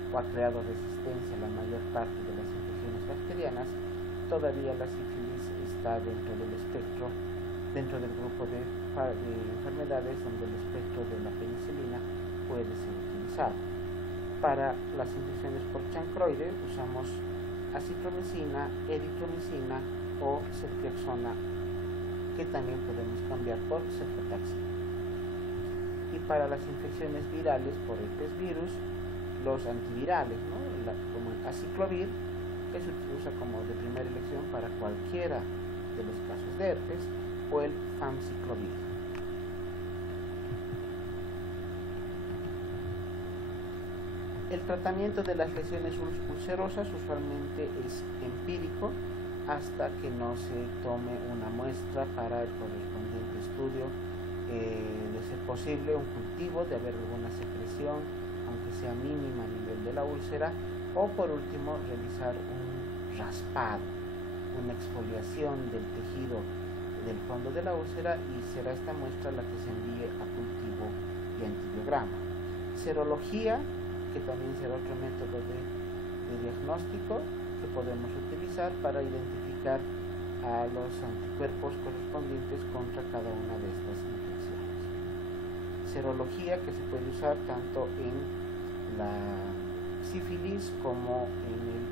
o ha creado resistencia a la mayor parte de las infecciones bacterianas. Todavía la sífilis está dentro del espectro, dentro del grupo de enfermedades donde el espectro de la penicilina puede ser utilizado. Para las infecciones por chancroide usamos acitromicina, eritromicina o ceftriaxona, que también podemos cambiar por cefotaxima. Y para las infecciones virales por herpes virus, los antivirales, ¿no? Como el aciclovir, que se usa como de primera elección para cualquiera de los casos de herpes, o el famciclovir. El tratamiento de las lesiones ulcerosas usualmente es empírico hasta que no se tome una muestra para el correspondiente estudio, de ser posible un cultivo, de haber alguna secreción, aunque sea mínima a nivel de la úlcera, o por último realizar un raspado, una exfoliación del tejido del fondo de la úlcera, y será esta muestra la que se envíe a cultivo y antibiograma. Serología, que también será otro método de diagnóstico que podemos utilizar para identificar a los anticuerpos correspondientes contra cada una de estas infecciones. Serología que se puede usar tanto en la sífilis como en el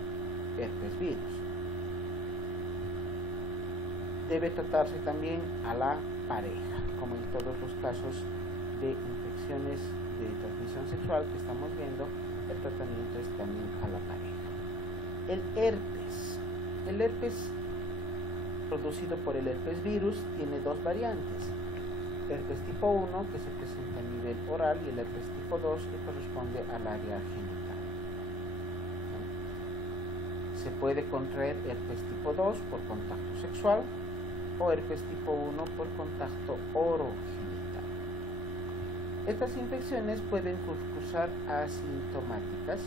herpes virus. Debe tratarse también a la pareja, como en todos los casos de infecciones de transmisión sexual que estamos viendo. El tratamiento es también a la pareja. El herpes producido por el herpes virus tiene dos variantes: herpes tipo 1, que se presenta a nivel oral, y el herpes tipo 2, que corresponde al área genital. Se puede contraer herpes tipo 2 por contacto sexual o herpes tipo 1 por contacto orogenital. Estas infecciones pueden cursar asintomáticas,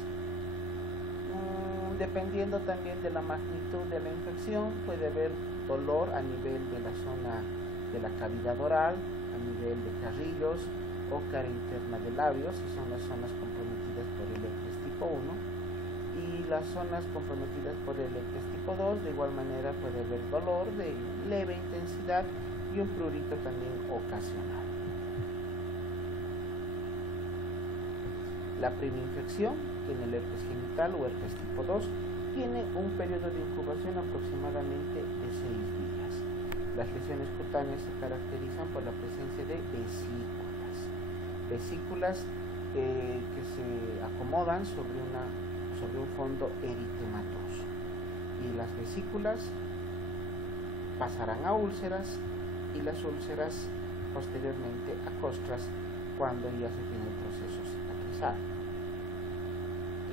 dependiendo también de la magnitud de la infección. Puede haber dolor a nivel de la zona de la cavidad oral, a nivel de carrillos o cara interna de labios, que son las zonas comprometidas por el herpes tipo 1, y las zonas comprometidas por el herpes tipo 2, de igual manera puede haber dolor de leve intensidad y un prurito también ocasional. La preinfección en el herpes genital o herpes tipo 2 tiene un periodo de incubación aproximadamente de 6 días. Las lesiones cutáneas se caracterizan por la presencia de vesículas que se acomodan sobre un fondo eritematoso, y las vesículas pasarán a úlceras, y las úlceras posteriormente a costras cuando ya se tiene el proceso cicatrizado.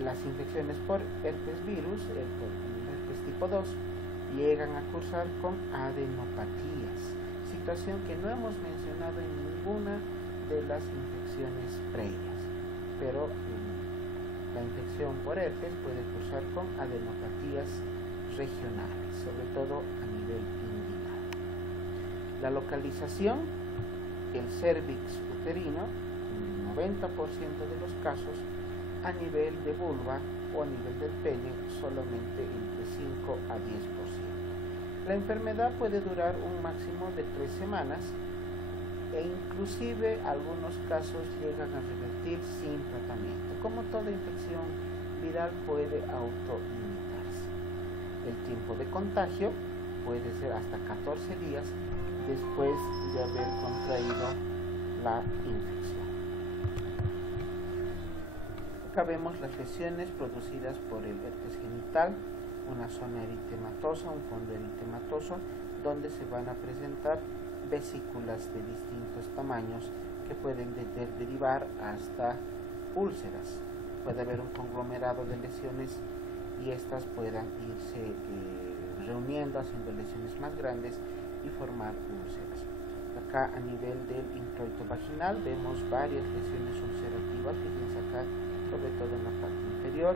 Las infecciones por herpes virus, el herpes tipo 2, llegan a cursar con adenopatías, situación que no hemos mencionado en ninguna de las infecciones previas, pero la infección por herpes puede cursar con adenopatías regionales, sobre todo a nivel inguinal. La localización, el cervix uterino, en el 90% de los casos, a nivel de vulva o a nivel del pene, solamente entre 5 a 10%. La enfermedad puede durar un máximo de 3 semanas, e inclusive algunos casos llegan a revertir sin tratamiento. Como toda infección viral, puede autolimitarse. El tiempo de contagio puede ser hasta 14 días después de haber contraído la infección. Acá vemos las lesiones producidas por el herpes genital, una zona eritematosa, un fondo eritematoso, donde se van a presentar vesículas de distintos tamaños que pueden derivar hasta úlceras. Puede haber un conglomerado de lesiones y estas puedan irse reuniendo, haciendo lesiones más grandes y formar úlceras. Acá a nivel del introito vaginal vemos varias lesiones ulcerativas, fíjense acá, sobre todo en la parte inferior,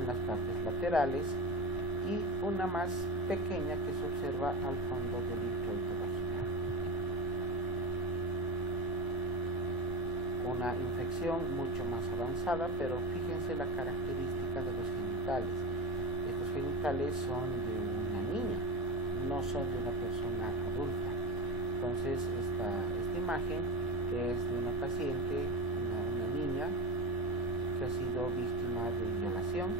en las partes laterales, y una más pequeña que se observa al fondo del introito vaginal. Una infección mucho más avanzada, pero fíjense la característica de los genitales. Estos genitales son de una niña, no son de una persona adulta. Entonces esta imagen es de una paciente, una niña que ha sido víctima de violación,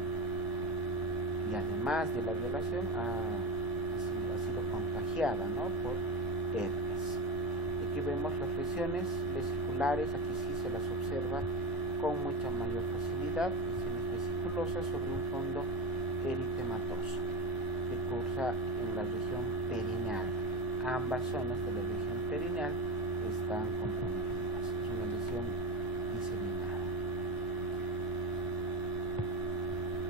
y además de la violación ha sido contagiada, ¿no?, por herpes. Aquí vemos las lesiones vesiculares, aquí sí se las observa con mucha mayor facilidad, lesiones vesiculosas sobre un fondo eritematoso que cursa en la región perineal. Ambas zonas de la región perineal están comprometidas. Es una lesión diseminada.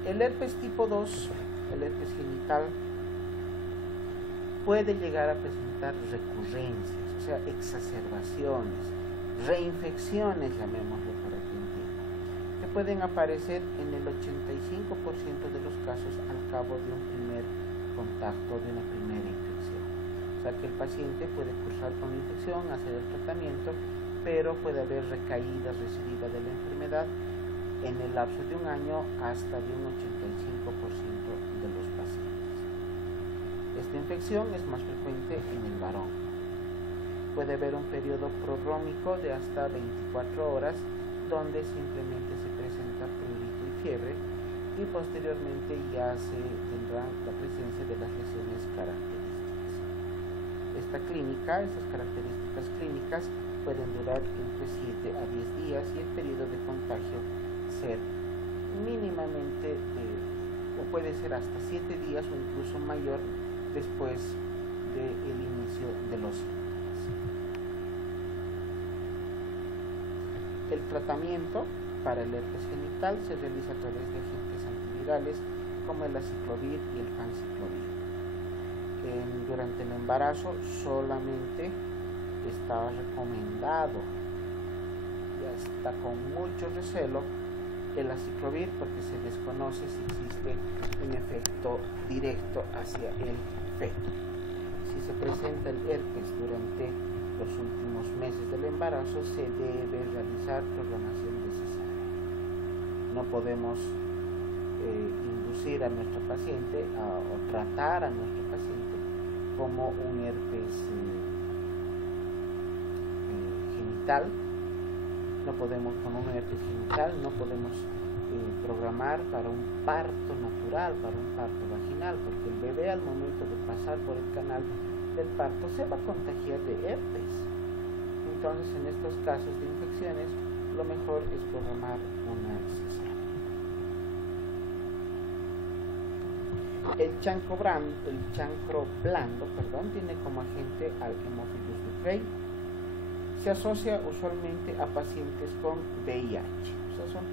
El herpes tipo 2, el herpes genital, puede llegar a presentar recurrencias, o sea, exacerbaciones, reinfecciones, llamémoslo para que entiendan, que pueden aparecer en el 85% de los casos al cabo de un primer contacto, de una primera infección. O sea que el paciente puede cursar con la infección, hacer el tratamiento, pero puede haber recaídas, recidiva de la enfermedad en el lapso de un año hasta de un 85% de los pacientes. Esta infección es más frecuente en el varón. Puede haber un periodo prodrómico de hasta 24 horas donde simplemente se presenta prurito y fiebre, y posteriormente ya se tendrá la presencia de las lesiones características. Estas características clínicas pueden durar entre 7 a 10 días y el periodo de contagio ser mínimamente o puede ser hasta 7 días o incluso mayor después del inicio de los síntomas. El tratamiento para el herpes genital se realiza a través de agentes antivirales como el aciclovir y el fanciclovir. Durante el embarazo solamente está recomendado, ya está con mucho recelo, el aciclovir, porque se desconoce si existe un efecto directo hacia el feto. Si se presenta el herpes durante los últimos meses del embarazo, se debe realizar programación de cesárea. No podemos inducir a nuestro paciente o tratar a nuestro paciente como un herpes genital. No podemos, con un herpes genital, no podemos programar para un parto natural, para un parto vaginal, porque el bebé al momento de pasar por el canal del parto se va a contagiar de herpes. Entonces, en estos casos de infecciones, lo mejor es programar una cesárea. El chancro blando, tiene como agente al Haemophilus ducreyi. Se asocia usualmente a pacientes con VIH. O sea, son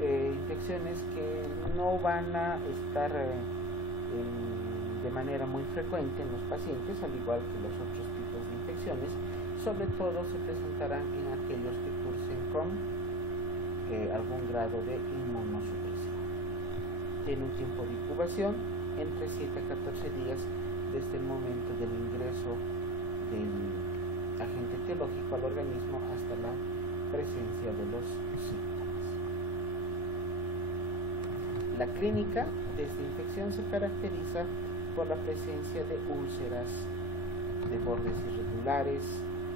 infecciones que no van a estar de manera muy frecuente en los pacientes, al igual que los otros tipos de infecciones. Sobre todo se presentarán en aquellos que cursen con algún grado de inmunosupresión. Tiene un tiempo de incubación entre 7 a 14 días desde el momento del ingreso del agente etiológico al organismo hasta la presencia de los síntomas. La clínica de esta infección se caracteriza por la presencia de úlceras de bordes irregulares,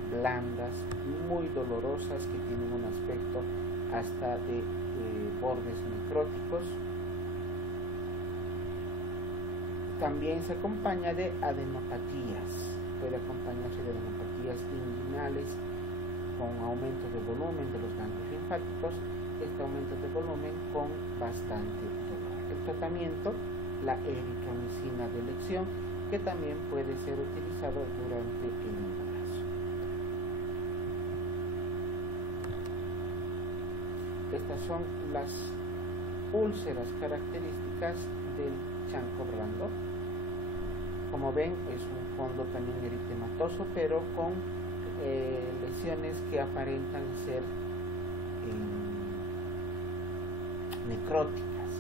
blandas, muy dolorosas, que tienen un aspecto hasta de bordes necróticos. También se acompaña de adenopatías, puede acompañarse de adenopatías inguinales con aumento de volumen de los ganglios linfáticos, este aumento de volumen con bastante dolor. El tratamiento, la eritromicina de elección, que también puede ser utilizado durante el embarazo. Estas son las úlceras características del chancro blando. Como ven, es un fondo también eritematoso, pero con lesiones que aparentan ser necróticas.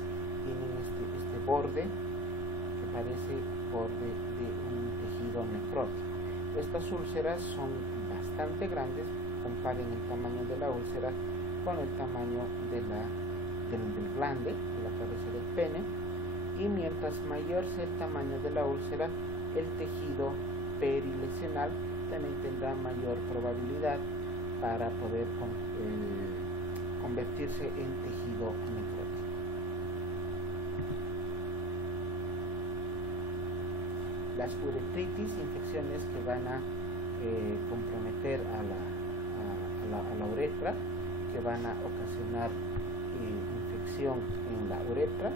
Tienen este borde que aparece borde de un tejido necrótico. Estas úlceras son bastante grandes. Comparen el tamaño de la úlcera con el tamaño del glande, de la cabeza del pene, y mientras mayor sea el tamaño de la úlcera, el tejido perilesional también tendrá mayor probabilidad para poder convertirse en tejido necrótico. Las uretritis, infecciones que van a comprometer a la uretra, que van a ocasionar infección en la uretra,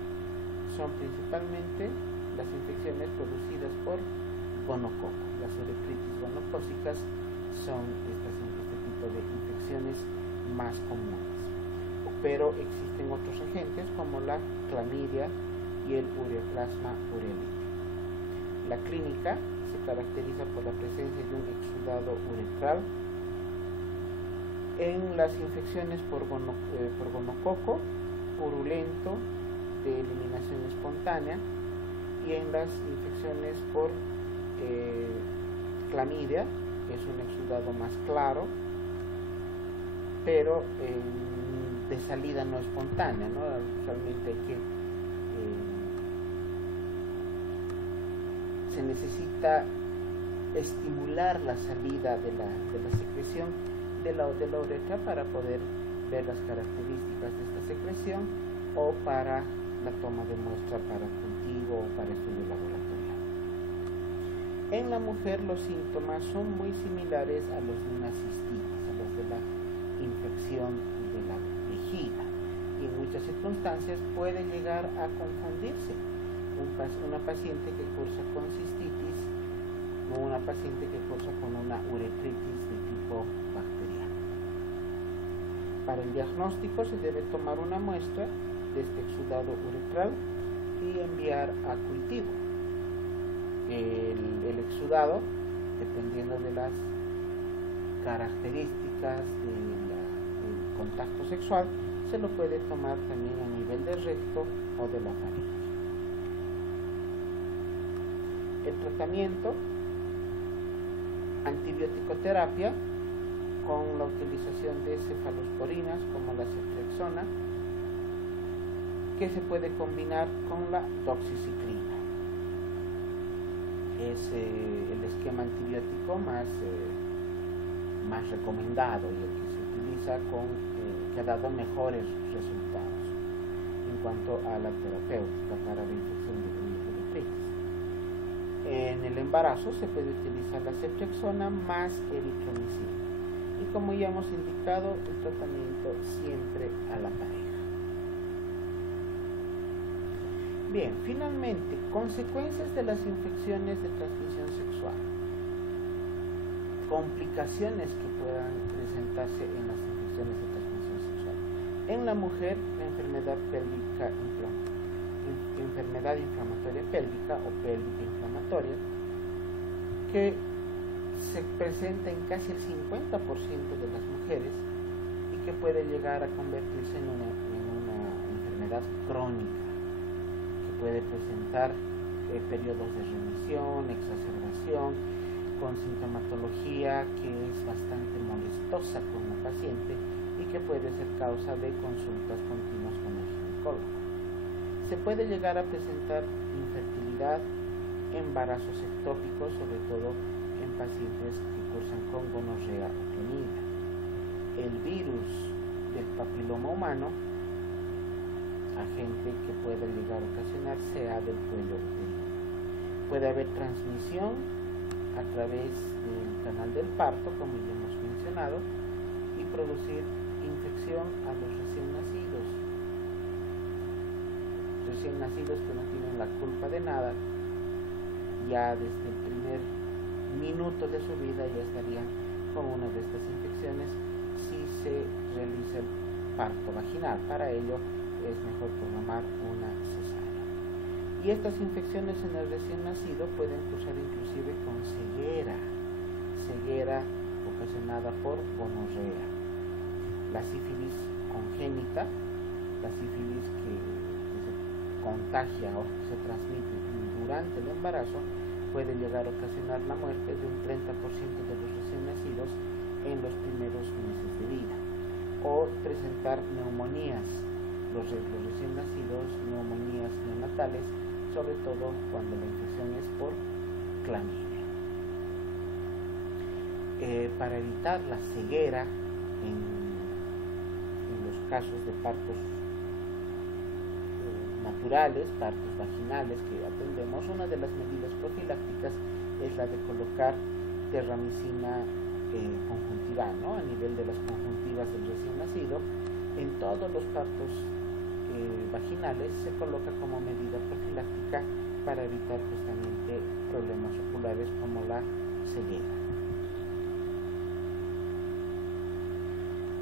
son principalmente las infecciones producidas por gonococo. Las uretritis gonocócicas son este tipo de infecciones más comunes, pero existen otros agentes como la clamidia y el ureaplasma urelítico. La clínica se caracteriza por la presencia de un exudado uretral. En las infecciones por gonococo, purulento, de eliminación espontánea, y en las infecciones por clamidia, que es un exudado más claro, pero de salida no espontánea, ¿no? Usualmente se necesita estimular la salida de la secreción de la uretra para poder ver las características de esta secreción, o para la toma de muestra para cultivo o para estudio laboratorial. En la mujer los síntomas son muy similares a los de una cistitis, a los de la infección de la vejiga, y en muchas circunstancias puede llegar a confundirse una paciente que cursa con cistitis o una paciente que cursa con una uretritis de tipo bacteriano. Para el diagnóstico se debe tomar una muestra de este exudado uretral y enviar a cultivo. El exudado, dependiendo de las características del contacto sexual, se lo puede tomar también a nivel del recto o de la faringe. El tratamiento: antibiótico-terapia con la utilización de cefalosporinas como la ceftriaxona, que se puede combinar con la doxiciclina. Es el esquema antibiótico más recomendado y el que se utiliza que ha dado mejores resultados en cuanto a la terapéutica para la infección de uretritis. En el embarazo se puede utilizar la ceftriaxona más eritromicina, y como ya hemos indicado, el tratamiento siempre a la pareja. Bien, finalmente, consecuencias de las infecciones de transmisión sexual. Complicaciones que puedan presentarse en las infecciones de transmisión sexual. En la mujer, la enfermedad inflamatoria pélvica o pélvica inflamatoria, que se presenta en casi el 50% de las mujeres y que puede llegar a convertirse en una enfermedad crónica, que puede presentar periodos de remisión, exacerbación, con sintomatología que es bastante molestosa con la paciente y que puede ser causa de consultas continuas con el ginecólogo. Se puede llegar a presentar infertilidad, embarazos ectópicos, sobre todo en pacientes que cursan con gonorrea o clamidia. El virus del papiloma humano, agente que puede llegar a ocasionar CA del cuello uterino. Puede haber transmisión a través del canal del parto, como ya hemos mencionado, y producir infección a los recién nacidos que no tienen la culpa de nada. Ya desde el primer minuto de su vida ya estarían con una de estas infecciones si se realiza el parto vaginal. Para ello es mejor programar una cesárea. Y estas infecciones en el recién nacido pueden cursar inclusive con ceguera ocasionada por gonorrea. La sífilis congénita, la sífilis que contagia o se transmite durante el embarazo puede llegar a ocasionar la muerte de un 30% de los recién nacidos en los primeros meses de vida, o presentar neumonías, los recién nacidos, neumonías neonatales, sobre todo cuando la infección es por clamidia. Para evitar la ceguera en los casos de partos naturales, partos vaginales que atendemos, una de las medidas profilácticas es la de colocar terramicina conjuntival, ¿no? A nivel de las conjuntivas del recién nacido. En todos los partos vaginales se coloca como medida profiláctica para evitar justamente problemas oculares como la ceguera.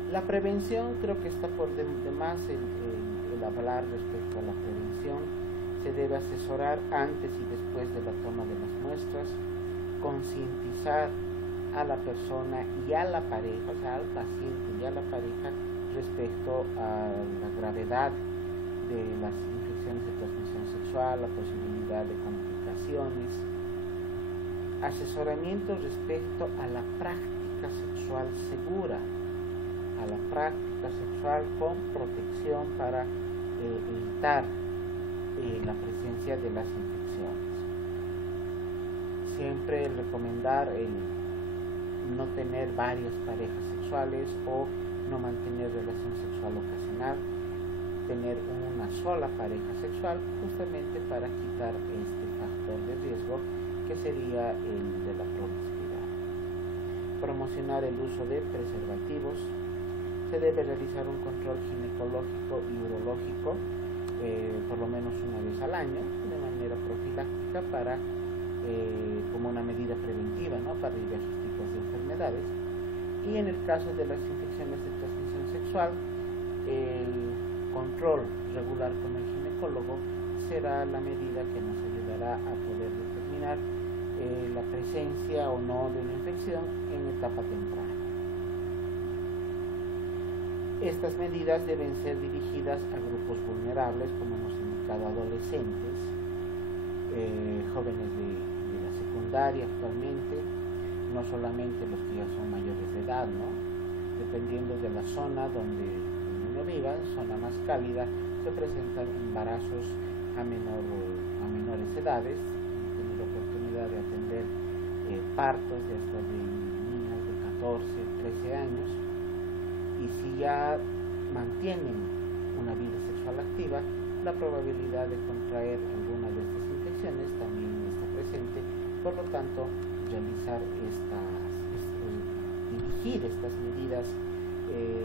La prevención, creo que está por demás el hablar respecto a la prevención. Se debe asesorar antes y después de la toma de las muestras, concientizar a la persona y a la pareja, o sea, al paciente y a la pareja respecto a la gravedad de las infecciones de transmisión sexual, la posibilidad de complicaciones, asesoramiento respecto a la práctica sexual segura, a la práctica sexual con protección para evitar la presencia de las infecciones. Siempre recomendar el no tener varias parejas sexuales o no mantener relación sexual ocasional, tener una sola pareja sexual, justamente para quitar este factor de riesgo que sería el de la promiscuidad. Promocionar el uso de preservativos. Se debe realizar un control ginecológico y urológico por lo menos una vez al año de manera profiláctica para como una medida preventiva, ¿no? Para diversos tipos de enfermedades. Y en el caso de las infecciones de transmisión sexual, el control regular con el ginecólogo será la medida que nos ayudará a poder determinar la presencia o no de una infección en etapa temprana. Estas medidas deben ser dirigidas a grupos vulnerables, como hemos indicado, adolescentes, jóvenes de la secundaria actualmente, no solamente los que ya son mayores de edad, ¿no? Dependiendo de la zona donde el niño viva, zona más cálida, se presentan embarazos a menores edades. He tenido oportunidad de atender partos de hasta de niñas de 14, 13 años. Y si ya mantienen una vida sexual activa, la probabilidad de contraer alguna de estas infecciones también está presente. Por lo tanto, dirigir estas medidas de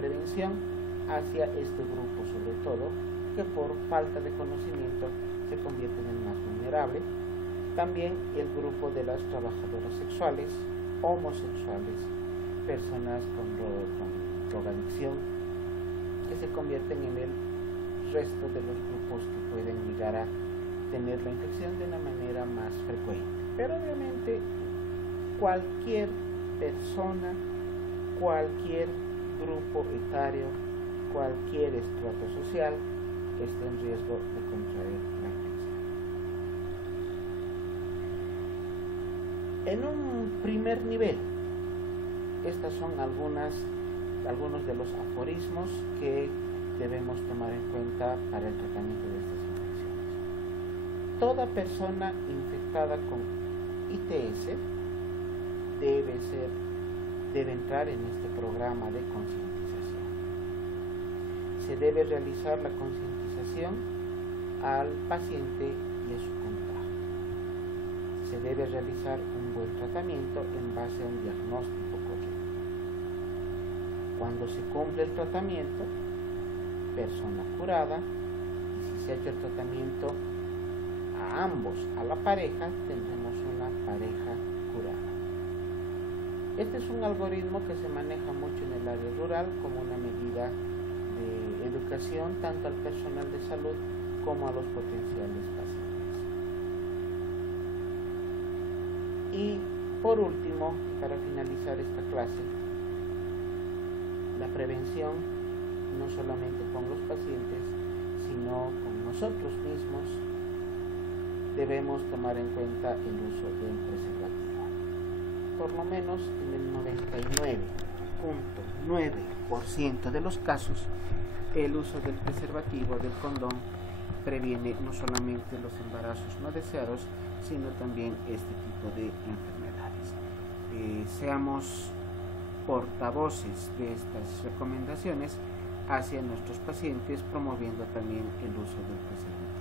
prevención hacia este grupo, sobre todo, que por falta de conocimiento se convierten en más vulnerable. También el grupo de las trabajadoras sexuales, homosexuales, personas con drogadicción, que se convierten en el resto de los grupos que pueden llegar a tener la infección de una manera más frecuente. Pero obviamente cualquier persona, cualquier grupo etario, cualquier estrato social está en riesgo de contraer la infección. En un primer nivel, estas son algunos de los aforismos que debemos tomar en cuenta para el tratamiento de estas infecciones. Toda persona infectada con ITS debe entrar en este programa de concientización. Se debe realizar la concientización al paciente y a su contacto. Se debe realizar un buen tratamiento en base a un diagnóstico correcto. Cuando se cumple el tratamiento, persona curada, y si se ha hecho el tratamiento a ambos, a la pareja, tendremos una pareja curada. Este es un algoritmo que se maneja mucho en el área rural como una medida de educación tanto al personal de salud como a los potenciales pacientes. Y por último, para finalizar esta clase, la prevención no solamente con los pacientes, sino con nosotros mismos, debemos tomar en cuenta el uso del preservativo. Por lo menos en el 99.9% de los casos, el uso del preservativo, del condón, previene no solamente los embarazos no deseados, sino también este tipo de enfermedades. Seamos portavoces de estas recomendaciones hacia nuestros pacientes, promoviendo también el uso del preservativo.